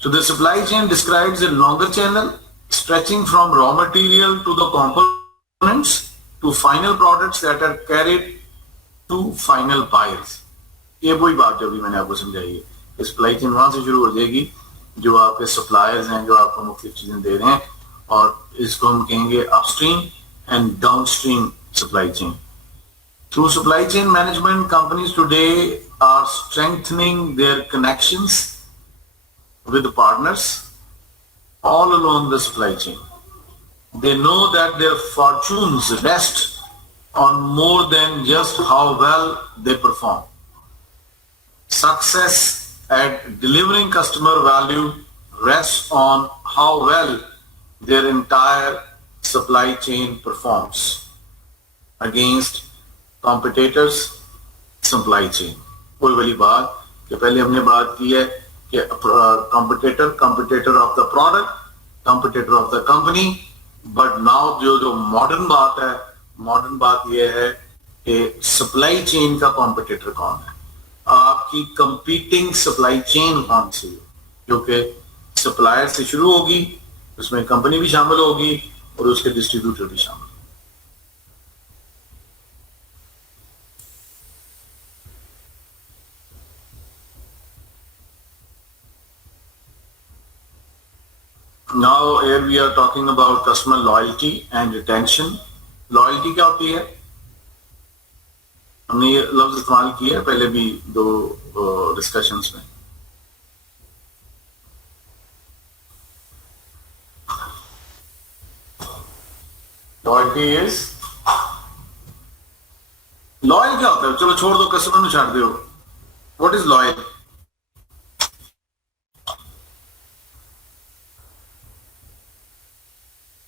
So the supply chain describes a longer channel stretching from raw material to the components to final products that are carried to final buyers। ये वही बात जो अभी मैंने आपको समझाई है। सप्लाई चेन वहां से शुरू हो जाएगी जो आपके सप्लायर्स हैं जो आपको मुख्तलिफ चीजें दे रहे हैं, और इसको हम कहेंगे upstream and downstream supply chain. Through supply chain management, companies today are strengthening their connections with partners all along the supply chain. They know that their fortunes rest on more than just how well they perform. Success at delivering customer value rests on how well their entire supply chain performs against competitors supply chain. कोई वाली बात कि पहले हमने बात की है कि competitor of the product, competitor of the company, but now जो मॉडर्न बात है, मॉडर्न बात यह है कि सप्लाई चेन का कॉम्पिटिटर कौन है, आपकी कंपीटिंग सप्लाई चेन कौन सी है, जो कि सप्लायर से शुरू होगी, उसमें कंपनी भी शामिल होगी और उसके डिस्ट्रीब्यूटर भी शामिल। Now here we are talking about customer loyalty and retention। Loyalty क्या होती है? हमने ये लफ्ज इस्तेमाल किया है पहले भी दो डिस्कशंस में। Loyalty is लॉयल क्या होता है? चलो छोड़ दो, कस्टमर में छाड़ दो। What is loyal?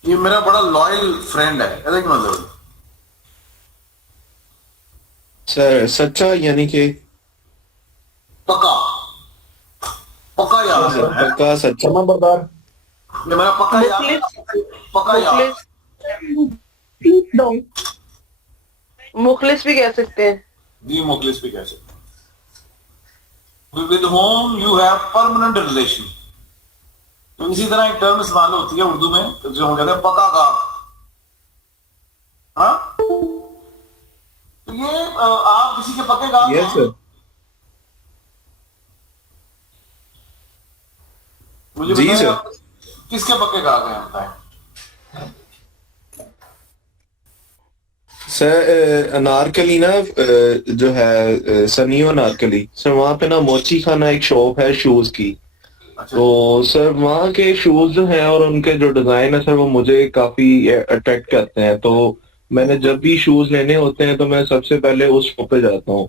ये मेरा बड़ा लॉयल फ्रेंड है, ऐसा क्या मतलब? सर सच्चा यानी कि पक्का, पक्का यार है, पक्का सच्चा ईमानदार। ये मेरा पक्का यार, पक्का यार। मुखलिस भी कह सकते हैं जी, मुखलिस भी कह सकते हैं। With home you have permanent relation. तो इसी तरह एक टर्म इस्तेमाल होती है उर्दू में जो हम कहते हैं पक्का का। हाँ, तो ये आप किसी के पक्के का सर। मुझे जी बताइए सर। किसके पक्के का गए बताएं। सर अनारकली ना जो है सनियो अनारकली सर, वहाँ पे ना मोची खाना एक शॉप है शूज की। अच्छा, तो सर वहाँ के शूज जो हैं और उनके जो डिजाइन है सर वो मुझे काफी अट्रैक्ट करते हैं। तो मैंने जब भी शूज लेने होते हैं तो मैं सबसे पहले उस शॉप पे जाता हूँ,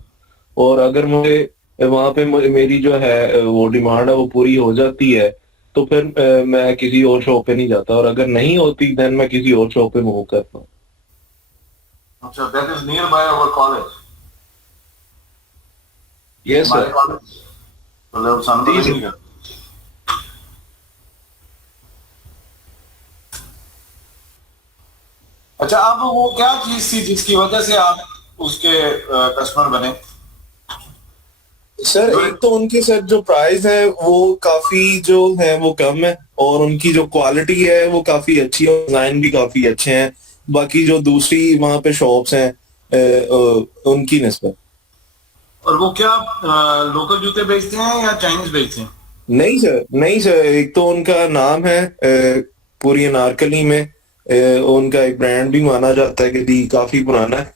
और अगर मुझे वहाँ पे मेरी जो है वो डिमांड है वो पूरी हो जाती है तो फिर मैं किसी और शॉप पे नहीं जाता, और अगर नहीं होती देन मैं किसी और शॉप पे मूव करता हूँ। अच्छा, that is near by our college. Yes sir. मतलब सामने नहीं है। अच्छा, अब वो क्या चीज थी जिसकी वजह से आप उसके कस्टमर बने? सर एक तो उनके सर जो प्राइस है वो काफी जो है वो कम है, और उनकी जो क्वालिटी है वो काफी अच्छी है, डिजाइन भी काफी अच्छे हैं बाकी जो दूसरी वहाँ पे शॉप्स हैं उनकी निस्बत। और वो क्या लोकल जूते बेचते हैं या चाइनीज बेचते हैं? नहीं सर, नहीं सर, एक तो उनका नाम है पूरी अनारकली में उनका एक ब्रांड भी माना जाता है कि काफी पुराना है,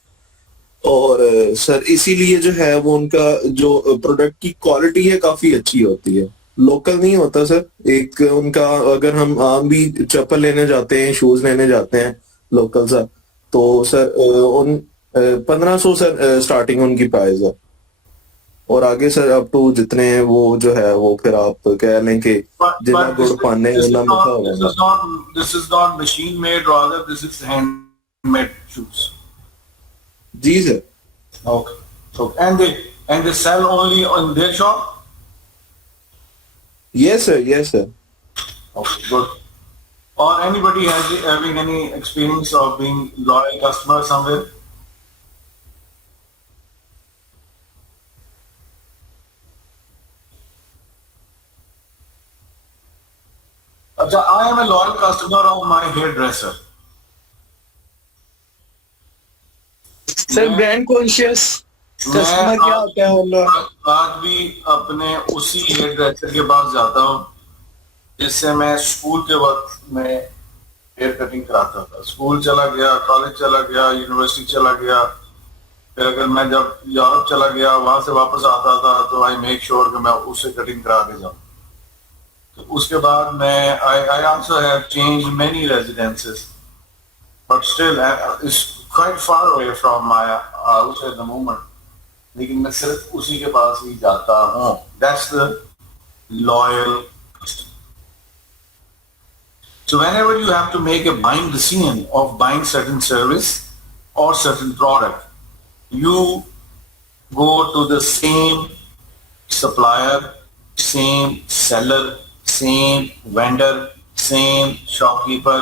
और सर इसीलिए जो है वो उनका जो प्रोडक्ट की क्वालिटी है काफी अच्छी होती है, लोकल नहीं होता सर। एक उनका अगर हम आम भी चप्पल लेने जाते हैं, शूज लेने जाते हैं लोकल सा, तो सर 1500 सर स्टार्टिंग उनकी प्राइस है, और आगे सर अप टू जितने वो जो है वो फिर आप कह लें कि जितना But गुड़ पाने उतना मीठा हो this जाएगा। is not this is not machine made, rather this is handmade shoes. जी sir. Okay. So and they sell only on their shop. Yes sir, yes sir. Okay, good. Or anybody having any experience of being loyal customer somewhere? Acha, I am a loyal customer of my hairdresser. Sir brand conscious customer क्या होता है मतलब? आज भी अपने उसी hair के पास जाता हूँ जिससे मैं स्कूल के वक्त में हेयर कटिंग कराता था। स्कूल चला गया, कॉलेज चला गया, यूनिवर्सिटी चला गया, फिर अगर मैं जब यूरोप चला गया वहां से वापस आता था तो आई मेक श्योर कि मैं उससे कटिंग करा के जाऊँ। तो उसके बाद मैं I also have change many residences but still it's quite far away from my house at the moment, लेकिन मैं सिर्फ उसी के पास ही जाता हूँ। That's the loyal customer. So whenever you have to make a buying decision of buying certain service or certain product, you go to the same supplier, same seller, same vendor, same shopkeeper.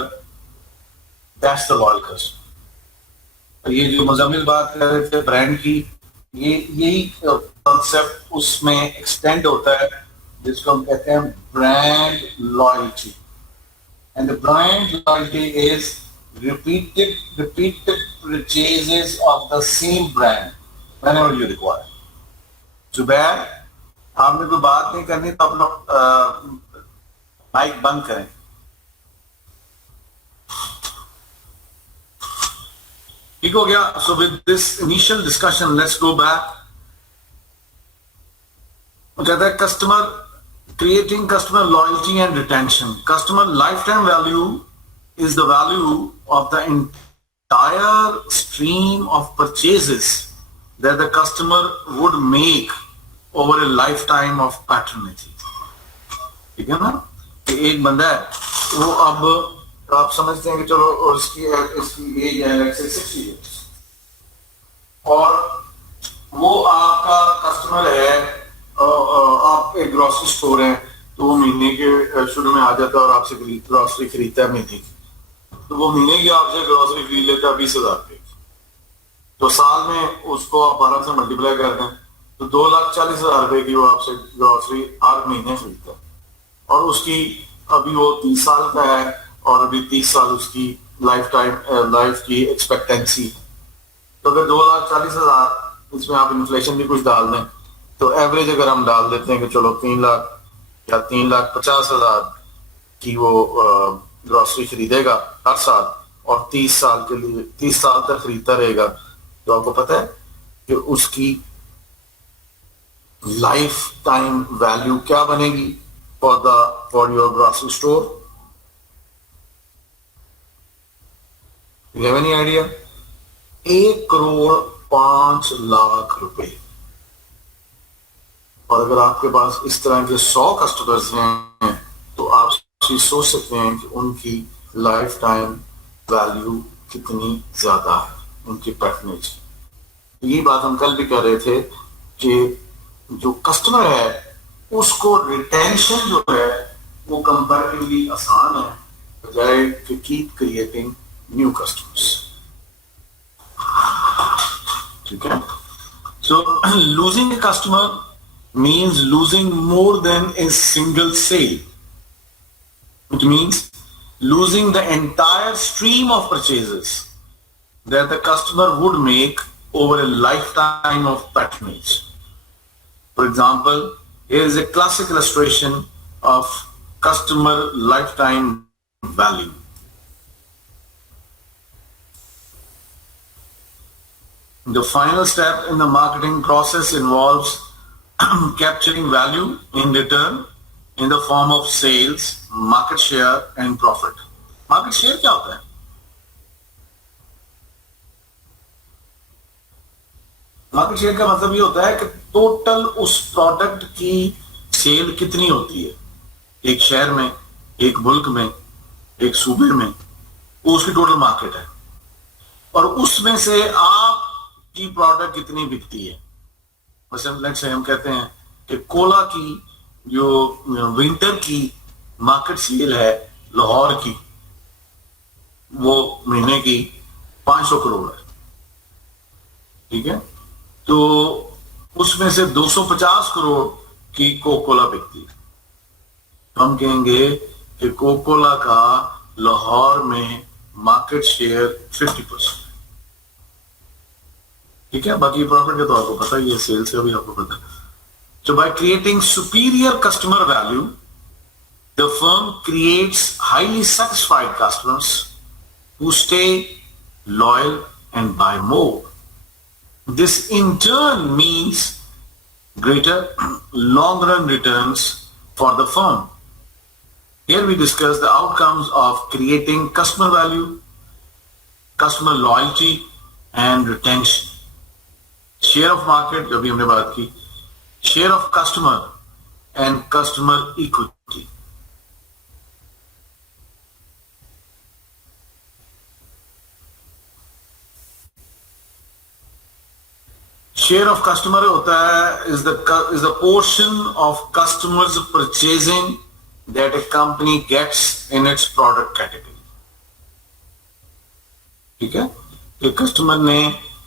That's the loyal customer. तो ये जो मुजम्मिल बात कर रहे थे brand की, ये यही कॉन्सेप्ट उसमें एक्सटेंड होता है जिसको हम कहते हैं brand loyalty. And the brand loyalty is repeated purchases of the same brand whenever you require. Zubair, आपने कोई बात नहीं करनी तो आप लोग माइक बंद करें। ठीक हो गया? So with this initial discussion, let's go back. कहता है customer creating customer loyalty and retention. Customer lifetime value is the value of the entire stream of purchases that the customer would make over a lifetime of patronage. ठीक है ना? कि एक बंदा है वो अब आप समझते हैं कि चलो इसकी एज है let's say 60 years और वो आपका कस्टमर है। आप एक ग्रोसरी स्टोर है तो वो महीने के शुरू में आ जाता है और आपसे ग्रोसरी खरीदता है महीने की, तो वो महीने की आपसे ग्रोसरी खरीद लेता है 20,000 रुपए की। तो साल में उसको आप 12 से मल्टीप्लाई कर दें तो 2,40,000 रुपए की वो आपसे ग्रोसरी हर महीने खरीदता है, और उसकी अभी वो 30 साल का है और अभी 30 साल उसकी लाइफ की एक्सपेक्टेंसी। तो अगर 2,40,000 इसमें आप इन्फ्लेशन भी कुछ डाल दें तो एवरेज अगर हम डाल देते हैं कि चलो 3 लाख या 3,50,000 की वो ग्रोसरी खरीदेगा हर साल और 30 साल के लिए 30 साल तक खरीदता रहेगा, तो आपको पता है कि उसकी लाइफ टाइम वैल्यू क्या बनेगी for your grocery store? You have any idea? 1,05,00,000 रुपए। और अगर आपके पास इस तरह के 100 कस्टमर्स हैं तो आप सोच सकते हैं कि उनकी लाइफ टाइम वैल्यू कितनी ज्यादा है, उनकी पैटर्नेज। ये बात हम कल भी कर रहे थे कि जो कस्टमर है उसको रिटेंशन जो है वो कंपैरेटिवली आसान है बजाय कि कीप क्रिएटिंग न्यू कस्टमर्स। ठीक है? So losing a customer means losing more than a single sale. It means losing the entire stream of purchases that the customer would make over a lifetime of patronage. For example, here is a classic illustration of customer lifetime value. The final step in the marketing process involves capturing value in return in the form of sales, market share and profit. Market share क्या होता है? Market share का मतलब ये होता है कि total उस प्रोडक्ट की सेल कितनी होती है एक शहर में, एक मुल्क में, एक सूबे में, वो उसकी टोटल मार्केट है और उसमें से आपकी प्रोडक्ट कितनी बिकती है। मसलन लेट्स से हम कहते हैं कि कोला की जो विंटर की मार्केट सेल है लाहौर की, वो महीने की 500 करोड़ है, ठीक है। तो उसमें से 250 करोड़ की कोकोला बिकती है। तो हम कहेंगे कि कोकोला का लाहौर में मार्केट शेयर 50%, ठीक है। बाकी प्रॉफिट का तो आपको पता ही है, सेल्स का भी आपको पता है। So by creating superior customer value, the firm creates highly satisfied customers who stay loyal and buy more. This in turn means greater long-run returns for the firm. Here we discuss the outcomes of creating customer value, customer loyalty and retention. Share of market, जो भी हमने बात की, share of customer and customer equity. Share of customer होता है is the portion of customers purchasing that a company gets in its product category. ठीक है, कि कस्टमर ने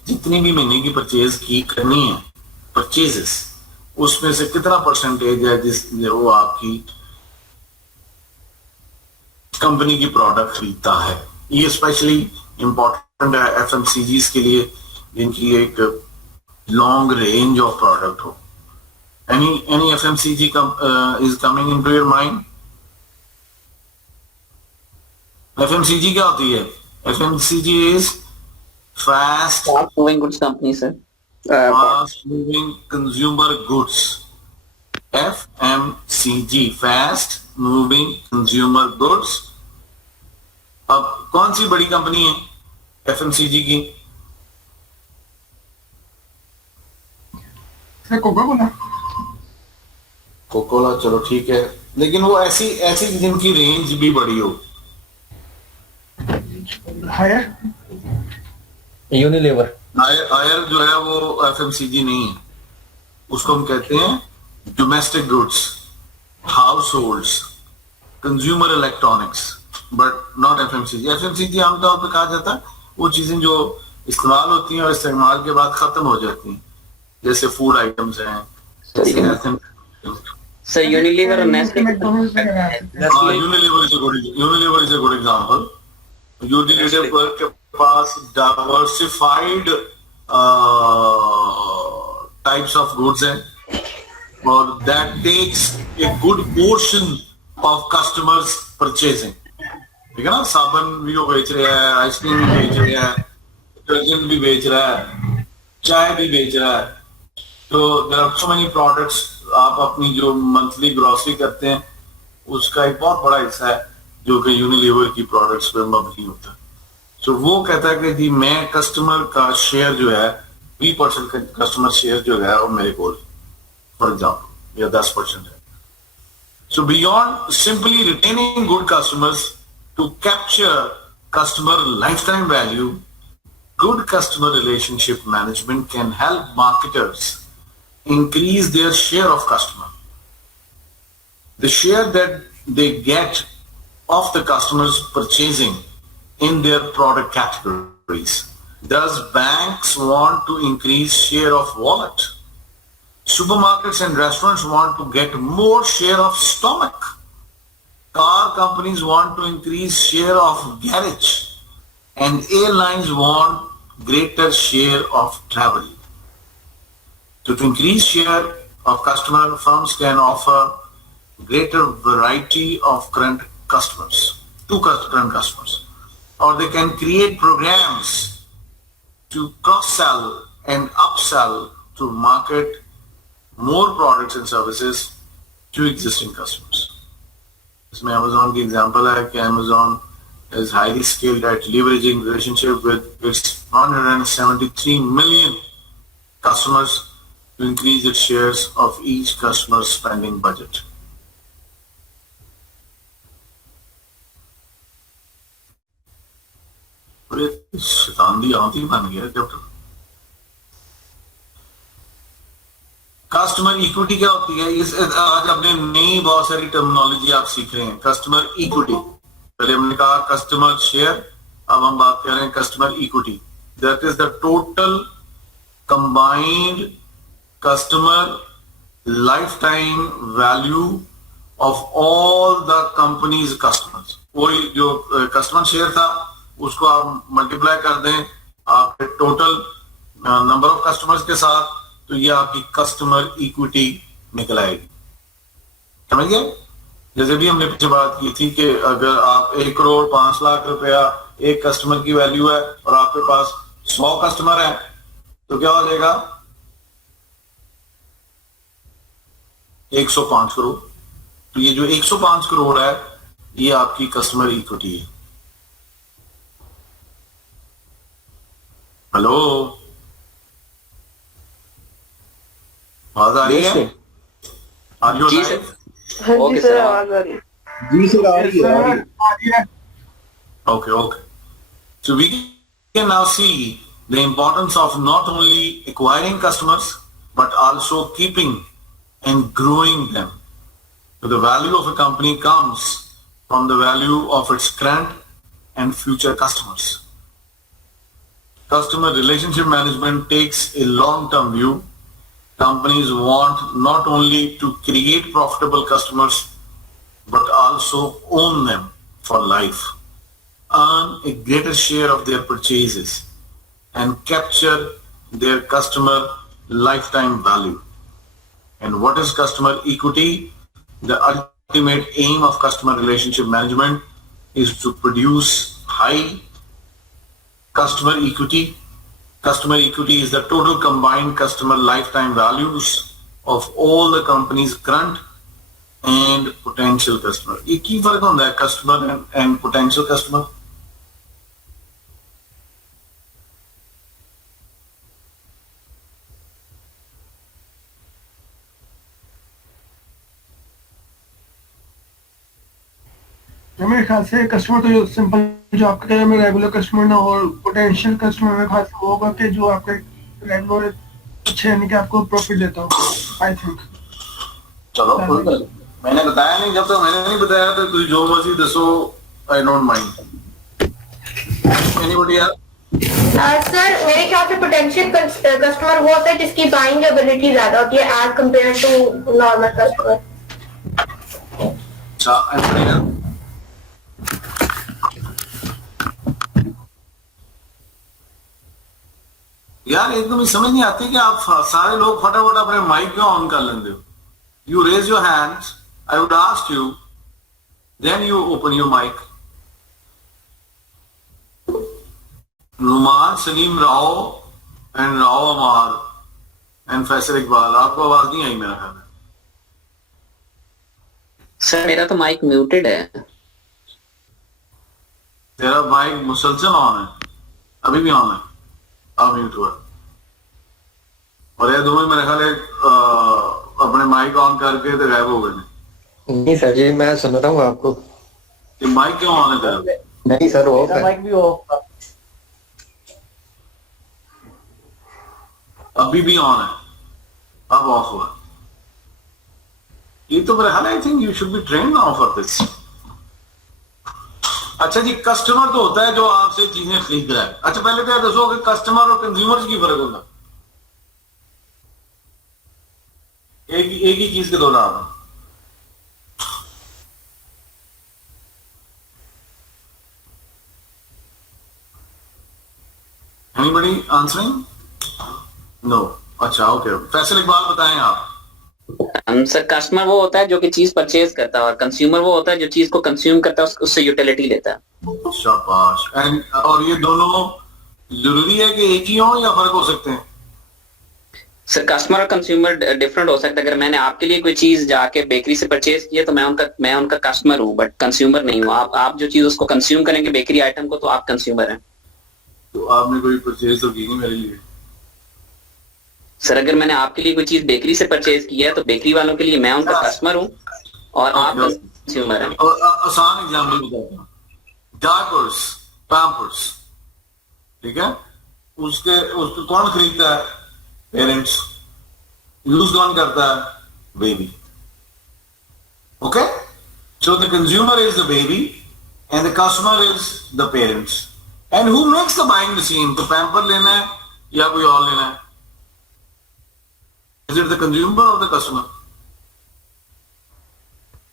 जितनी भी महीने की परचेज की करनी है, परचेजेस, उसमें से कितना परसेंटेज है जिस वो आपकी कंपनी की प्रोडक्ट खरीदता है। ये स्पेशली इंपॉर्टेंट है एफएमसीजीज के लिए जिनकी एक लॉन्ग रेंज ऑफ प्रोडक्ट हो। Any FMCG is coming into your mind? FMCG क्या होती है? FMCG is fast moving goods company sir, fast moving consumer goods, FMCG, fast moving consumer goods। अब कौन सी बड़ी कंपनी है FMCG की? कोका कोकोला, चलो ठीक है, लेकिन वो ऐसी जिनकी रेंज भी बड़ी हो। हायर यूनिलीवर, आयर जो है वो एफएमसीजी नहीं है, उसको हम कहते हैं domestic goods, house holds, consumer electronics, but not FMCG. FMCG आमतौर पर कहा जाता है वो चीजें जो इस्तेमाल होती हैं और इस्तेमाल के बाद खत्म हो जाती हैं, जैसे फूड आइटम्स हैं। सर यूनिलीवर और Nestle, Unilever is a good example. Unilever के पास डाइवर्सिफाइड टाइप्स ऑफ गुड्स हैं और that takes a good portion of customers purchasing, ठीक है ना। साबुन भी वो बेच रहा है, आइसक्रीम भी बेच रहा है, डिटर्जेंट भी बेच रहा है, चाय भी बेच रहा है। तो there are so many products. आप अपनी जो मंथली ग्रोसरी करते हैं उसका एक बहुत बड़ा हिस्सा है जो कि यूनिलीवर की प्रोडक्ट्स पे मबनी होता है। तो वो कहता है कि जी मैं कस्टमर का शेयर जो है 20% का कस्टमर शेयर जो है वो मेरे को फॉर एग्जाम्पल या 10% है। So beyond simply retaining good customers to capture customer life time value, good customer relationship management can help marketers increase their share of customer. The share that they get of the customers purchasing in their product categories. Thus, banks want to increase share of wallet. Supermarkets and restaurants want to get more share of stomach. Car companies want to increase share of garage. And airlines want greater share of travel. So to increase share of customer, firms can offer greater variety of current customers, to current customers, or they can create programs to cross-sell and upsell to market more products and services to existing customers. इसमें Amazon की example है कि Amazon is highly skilled at leveraging relationship with its 173 million customers to increase its shares of each customer's spending budget. शैतान दी आंधी बन गया captain. Customer equity क्या होती है? इस आज अपने नई बहुत सारी टर्मिनोलॉजी आप सीख रहे हैं। कस्टमर इक्विटी, पहले हमने कहा कस्टमर शेयर, अब हम बात कर रहे हैं customer equity. That is the total combined customer life time value of all the companies customers. वही जो कस्टमर शेयर था उसको आप मल्टीप्लाई कर दें आपके टोटल नंबर ऑफ कस्टमर्स के साथ, तो ये आपकी कस्टमर इक्विटी निकल आएगी। समझ गए? जैसे भी हमने पीछे बात की थी कि अगर आप 1 करोड़ 5 लाख रुपया एक कस्टमर की वैल्यू है और आपके पास 100 कस्टमर है तो क्या हो जाएगा? 105 करोड़। तो ये जो 105 करोड़ है ये आपकी कस्टमर इक्विटी है। हेलो, आवाज आ रही है? Are you live? हाँ जी सर, आवाज आ रही है। जी सर, आ रही है। Okay. So we can now see the importance of not only acquiring customers but also keeping and growing them. So the value of a company comes from the value of its current and future customers. Customer relationship management takes a long-term view. Companies want not only to create profitable customers but also own them for life, earn a greater share of their purchases, and capture their customer lifetime value. And what is customer equity? The ultimate aim of customer relationship management is to produce high customer equity. Customer equity is the total combined customer lifetime values of all the company's current and potential customer. एक ही फर्क होता है customer and potential customer। मेरे ख्याल से customer तो simple जो आपके कहने में रेगुलर कस्टमर ना और पोटेंशियल कस्टमर में खास वो होगा कि जो आपके रेगुलर अच्छे यानी कि आपको प्रॉफिट देता हो। आई थिंक चलो कोई बात नहीं। मैंने बताया नहीं, जब तक मैंने नहीं बताया तो तुम जो मर्जी दसो, आई डोंट माइंड। एनीबॉडी यार? सर मेरे ख्याल से पोटेंशियल कस्टमर वो होता है जिसकी बाइंग एबिलिटी ज्यादा होती है as compare to normal customer. अच्छा, एनीबॉडी यार? यार एकदम ही समझ नहीं आती कि आप सारे लोग फटाफट अपने माइक क्यों ऑन कर लेते हो? You raise your hands, I would ask you, then you open your mic. Numan, Saleem Rao and Rao Ammar and Faisal Iqbal, आपको आवाज नहीं आई मेरा ख्याल है। सर मेरा तो माइक म्यूटेड है। तेरा माइक मुसलसल ऑन है, अभी भी ऑन है, अब म्यूट हुआ। और ये दोनों मेरे ख्याल अपने माइक ऑन करके तो गायब हो गए। नहीं सर जी, मैं सुन रहा हूँ आपको। ये माइक क्यों ऑन है तेरा? नहीं सर, ऑफ है। माइक भी ऑफ, अभी भी ऑन है, अब ऑफ हुआ। ये तो मेरा ख्याल, I think you should be trained now for this. अच्छा जी, कस्टमर तो होता है जो आपसे चीजें खरीद रहा है। अच्छा पहले तो दसो कि कस्टमर और कंज्यूमर की फर्क होगा? एक ही चीज के दो नाम। Anybody answering? नो। अच्छा ओके, फैसल इकबाल बताएं आप। सर कस्टमर वो होता है जो कि चीज परचेज करता है और कंज्यूमर वो होता है जो चीज को कंज्यूम करता है, उससे यूटिलिटी लेता है। शाबाश। और ये दोनों जरूरी है कि एक ही हो या फर्क हो सकते हैं? सर कस्टमर और कंज्यूमर डिफरेंट हो सकता है। अगर मैंने आपके लिए कोई चीज जाके बेकरी से परचेज किया तो मैं उनका कस्टमर हूँ, बट कंज्यूमर नहीं हूँ। आप जो चीज उसको कंज्यूम करेंगे बेकरी आइटम को, तो आप कंज्यूमर हैं। तो आपने कोई परचेज तो की नहीं मेरे लिए? सर अगर मैंने आपके लिए कोई चीज बेकरी से परचेज की है तो बेकरी वालों के लिए मैं उनका कस्टमर हूँ और आप कंज्यूमर हैं। और आसान एग्जाम्पल बताता हूँ, डायपर्स, पैम्पर्स, ठीक है, उसको कौन खरीदता है? पेरेंट्स। यूज कौन करता है? Baby. Okay, so the consumer is the baby and the customer is the parents. And who makes the buying machine? तो पैम्पर लेना है या कोई और लेना है? इज इट द कंज्यूमर और द कस्टमर?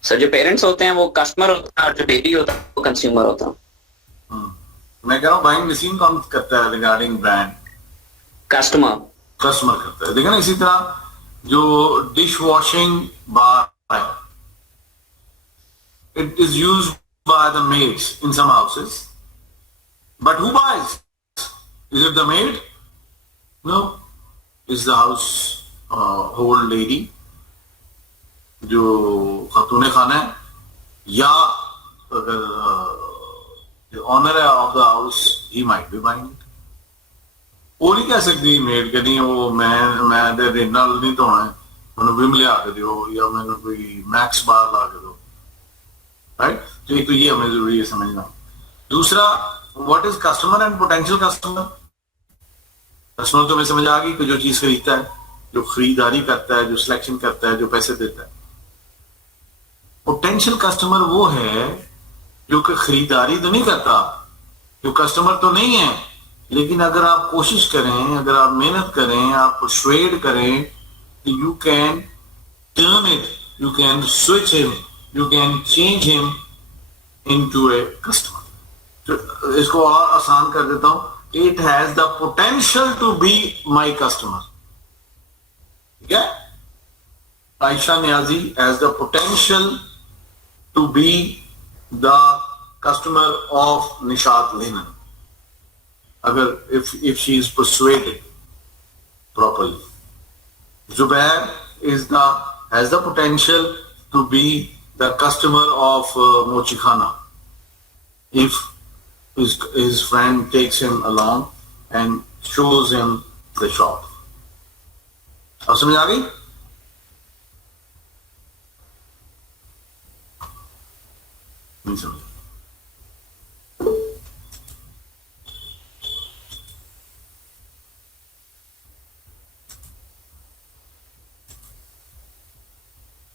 सर जो पेरेंट्स होते हैं वो कस्टमर होता है और जो बेबी होता है वो कंज्यूमर होता है। मैं कह रहा हूँ बाइंग मशीन कौन करता है रिगार्डिंग ब्रांड? कस्टमर करता है। देखा ना, इसी तरह जो डिश वॉशिंग बार है, it is used by the maids in some houses, but who buys? Is it the maid? No, is the house hold lady जो खातून खाना है, या अगर the owner of the house, he might be buying it. वो नहीं कह सकती मेड के नहीं, वो मैं रेना नहीं धोना है, मैंने विम लिया के दो या मैंने कोई मैक्स बार ला के दो, राइट? तो एक तो ये हमें जरूरी है समझना। दूसरा, what is customer and potential customer? Customer तो हमें समझ आ गई कि जो चीज खरीदता है, जो खरीदारी करता है, जो सिलेक्शन करता है, जो पैसे देता है। पोटेंशियल कस्टमर वो है जो कि खरीदारी तो नहीं करता, जो कस्टमर तो नहीं है, लेकिन अगर आप कोशिश करें, अगर आप मेहनत करें, आप पर्सुएड करें, तो you can turn it, you can switch him, you can change him into a customer. तो इसको और आसान कर देता हूं, it has the potential to be my customer. ठीक है, Ayesha Niazi has the potential to be the customer of Nishat Linen, agar if she is persuaded properly. Zubair has the potential to be the customer of Mochi Khana if his friend takes him along and shows him the shop. अब समझ आ गई?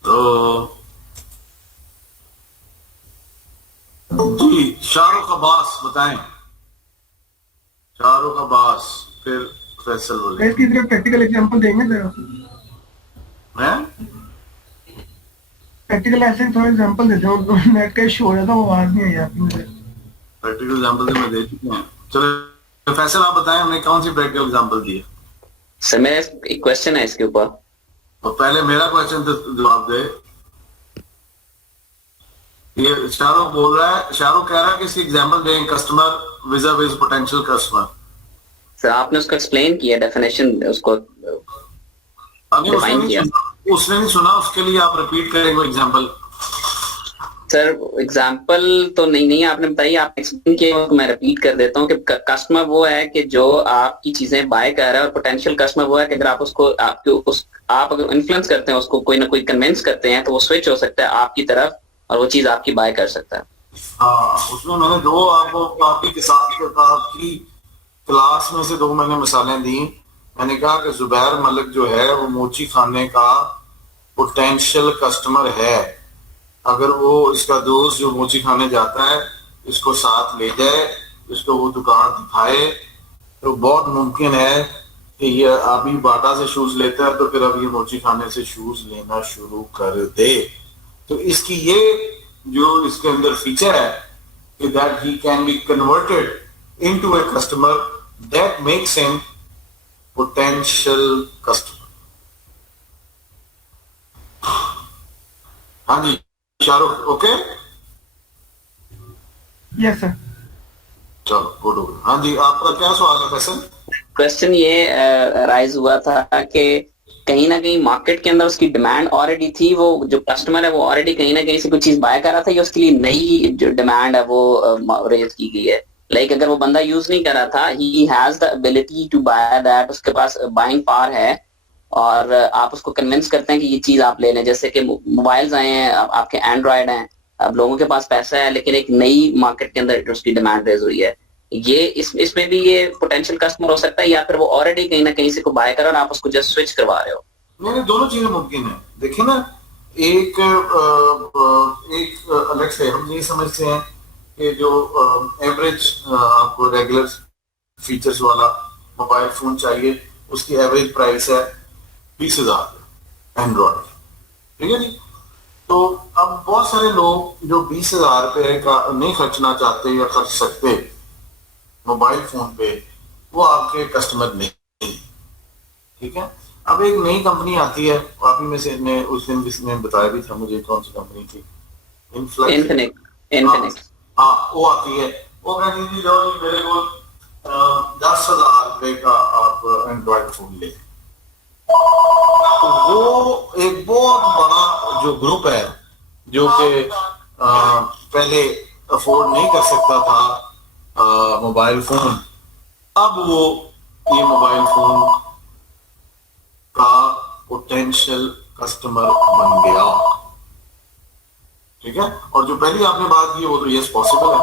तो जी, शाहरुख अब्बास बताएं। शाहरुख अब्बास, फिर फैसल बोले। इसकी तरफ practical example देंगे जरा। हैं? प्रैक्टिकल ऐसे थोड़ा एग्जांपल देते हो, नेट का इशू हो रहा था, वो आवाज नहीं आई आपकी मुझे। प्रैक्टिकल एग्जांपल तो मैं दे चुका हूं। चलो फैसल आप बताएं, हमने कौन सी प्रैक्टिकल एग्जांपल दी है? सर मेरा एक क्वेश्चन है इसके ऊपर। तो पहले मेरा क्वेश्चन तो जवाब दे। ये शाहरुख बोल रहा है, शाहरुख कह रहा है कि इसकी एग्जांपल दें, कस्टमर विज़ विज़ पोटेंशियल कस्टमर। सर आपने उसको एक्सप्लेन किया, डेफिनेशन उसको डिफाइन किया। उसने नहीं सुना, उसके लिए आप रिपीट करेंगे एग्जांपल। सर एग्जांपल तो नहीं आपने बताई, आप एक्सप्लेन किया, मैं रिपीट कर देता हूँ कि कस्टमर वो है कि जो आपकी चीजें बाय कर रहा है, और पोटेंशियल कस्टमर वो है कि अगर आप उसको आप अगर इन्फ्लुएंस करते हैं, उसको कोई ना कोई कन्विंस करते हैं, तो वो स्विच हो सकता है आपकी तरफ और वो चीज आपकी बाय कर सकता है। हाँ, उसमें मैंने दो आपकी क्लास में से दो मैंने मिसालें दी। मैंने कहा कि जुबैर मलिक जो है वो मोची खाने का पोटेंशियल कस्टमर है। अगर वो इसका दोस्त जो मोची खाने जाता है इसको साथ ले जाए, इसको वो दुकान दिखाए, तो बहुत मुमकिन है कि ये अभी बाटा से शूज लेता है तो फिर अब ये मोची खाने से शूज लेना शुरू कर दे। तो इसकी ये जो इसके अंदर फीचर है कि that he can be converted into a customer, that makes him potential customer. हाँ जी शाहरुख, ओके? Yes sir. चलो गुड हो गया। हाँ जी, आपका क्या सवाल है फैसल? क्वेश्चन ये राइज हुआ था कि कहीं ना कहीं मार्केट के अंदर उसकी डिमांड ऑलरेडी थी, वो जो कस्टमर है वो ऑलरेडी कहीं ना कहीं से कुछ चीज बाय कर रहा था, या उसके लिए नई जो डिमांड है वो रेज की गई है। लाइक अगर वो बंदा यूज नहीं कर रहा था, he has the ability to buy that, उसके पास बाइंग पावर है, और आप उसको कन्विंस करते हैं कि ये चीज आप ले लें। जैसे कि मोबाइल्स आए हैं, आपके एंड्रॉयड हैं, अब लोगों के पास पैसा है, लेकिन एक नई मार्केट के अंदर उसकी डिमांड रेज हुई है। ये इसमें भी ये पोटेंशियल कस्टमर हो सकता है, या फिर वो ऑलरेडी कहीं ना कहीं से को बाय कर और आप उसको जस्ट स्विच करवा रहे हो। नहीं, दोनों चीजें मुमकिन है। देखिए ना, एक अलग से हम ये समझते हैं कि जो एवरेज आपको रेगुलर फीचर्स वाला मोबाइल फोन चाहिए, उसकी एवरेज प्राइस है 20,000 एंड्रॉयड, ठीक है जी। तो अब बहुत सारे लोग जो 20,000 रुपये का नहीं खर्चना चाहते या खर्च सकते मोबाइल फोन पे, वो आपके कस्टमर नहीं, ठीक है। अब एक नई कंपनी आती है, आप ही में से ने उस दिन जिसने बताया भी था मुझे कौन सी कंपनी थी, इन्फिनिक्स। हाँ, वो आती है, वो कहती थी लो जी मेरे को 10,000 रुपये का आप एंड्रॉयड फोन ले। वो एक बहुत बड़ा जो ग्रुप है जो कि पहले अफोर्ड नहीं कर सकता था मोबाइल फोन, अब वो ये मोबाइल फोन का पोटेंशियल कस्टमर बन गया, ठीक है। और जो पहली आपने बात की वो तो यस पॉसिबल है।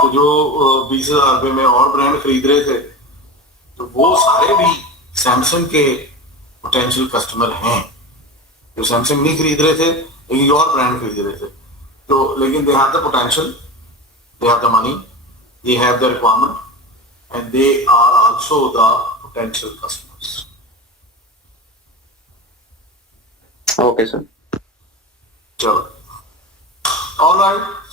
तो जो 20,000 रुपये में और ब्रांड खरीद रहे थे, तो वो सारे भी सैमसंग के पोटेंशियल कस्टमर हैं। जो सैमसंग नहीं खरीद रहे थे, एक और ब्रांड खरीद रहे थे, तो लेकिन they have the potential, they have the money, they have the requirement and they are also the potential customers. Okay sir, चलो, ऑल राइट।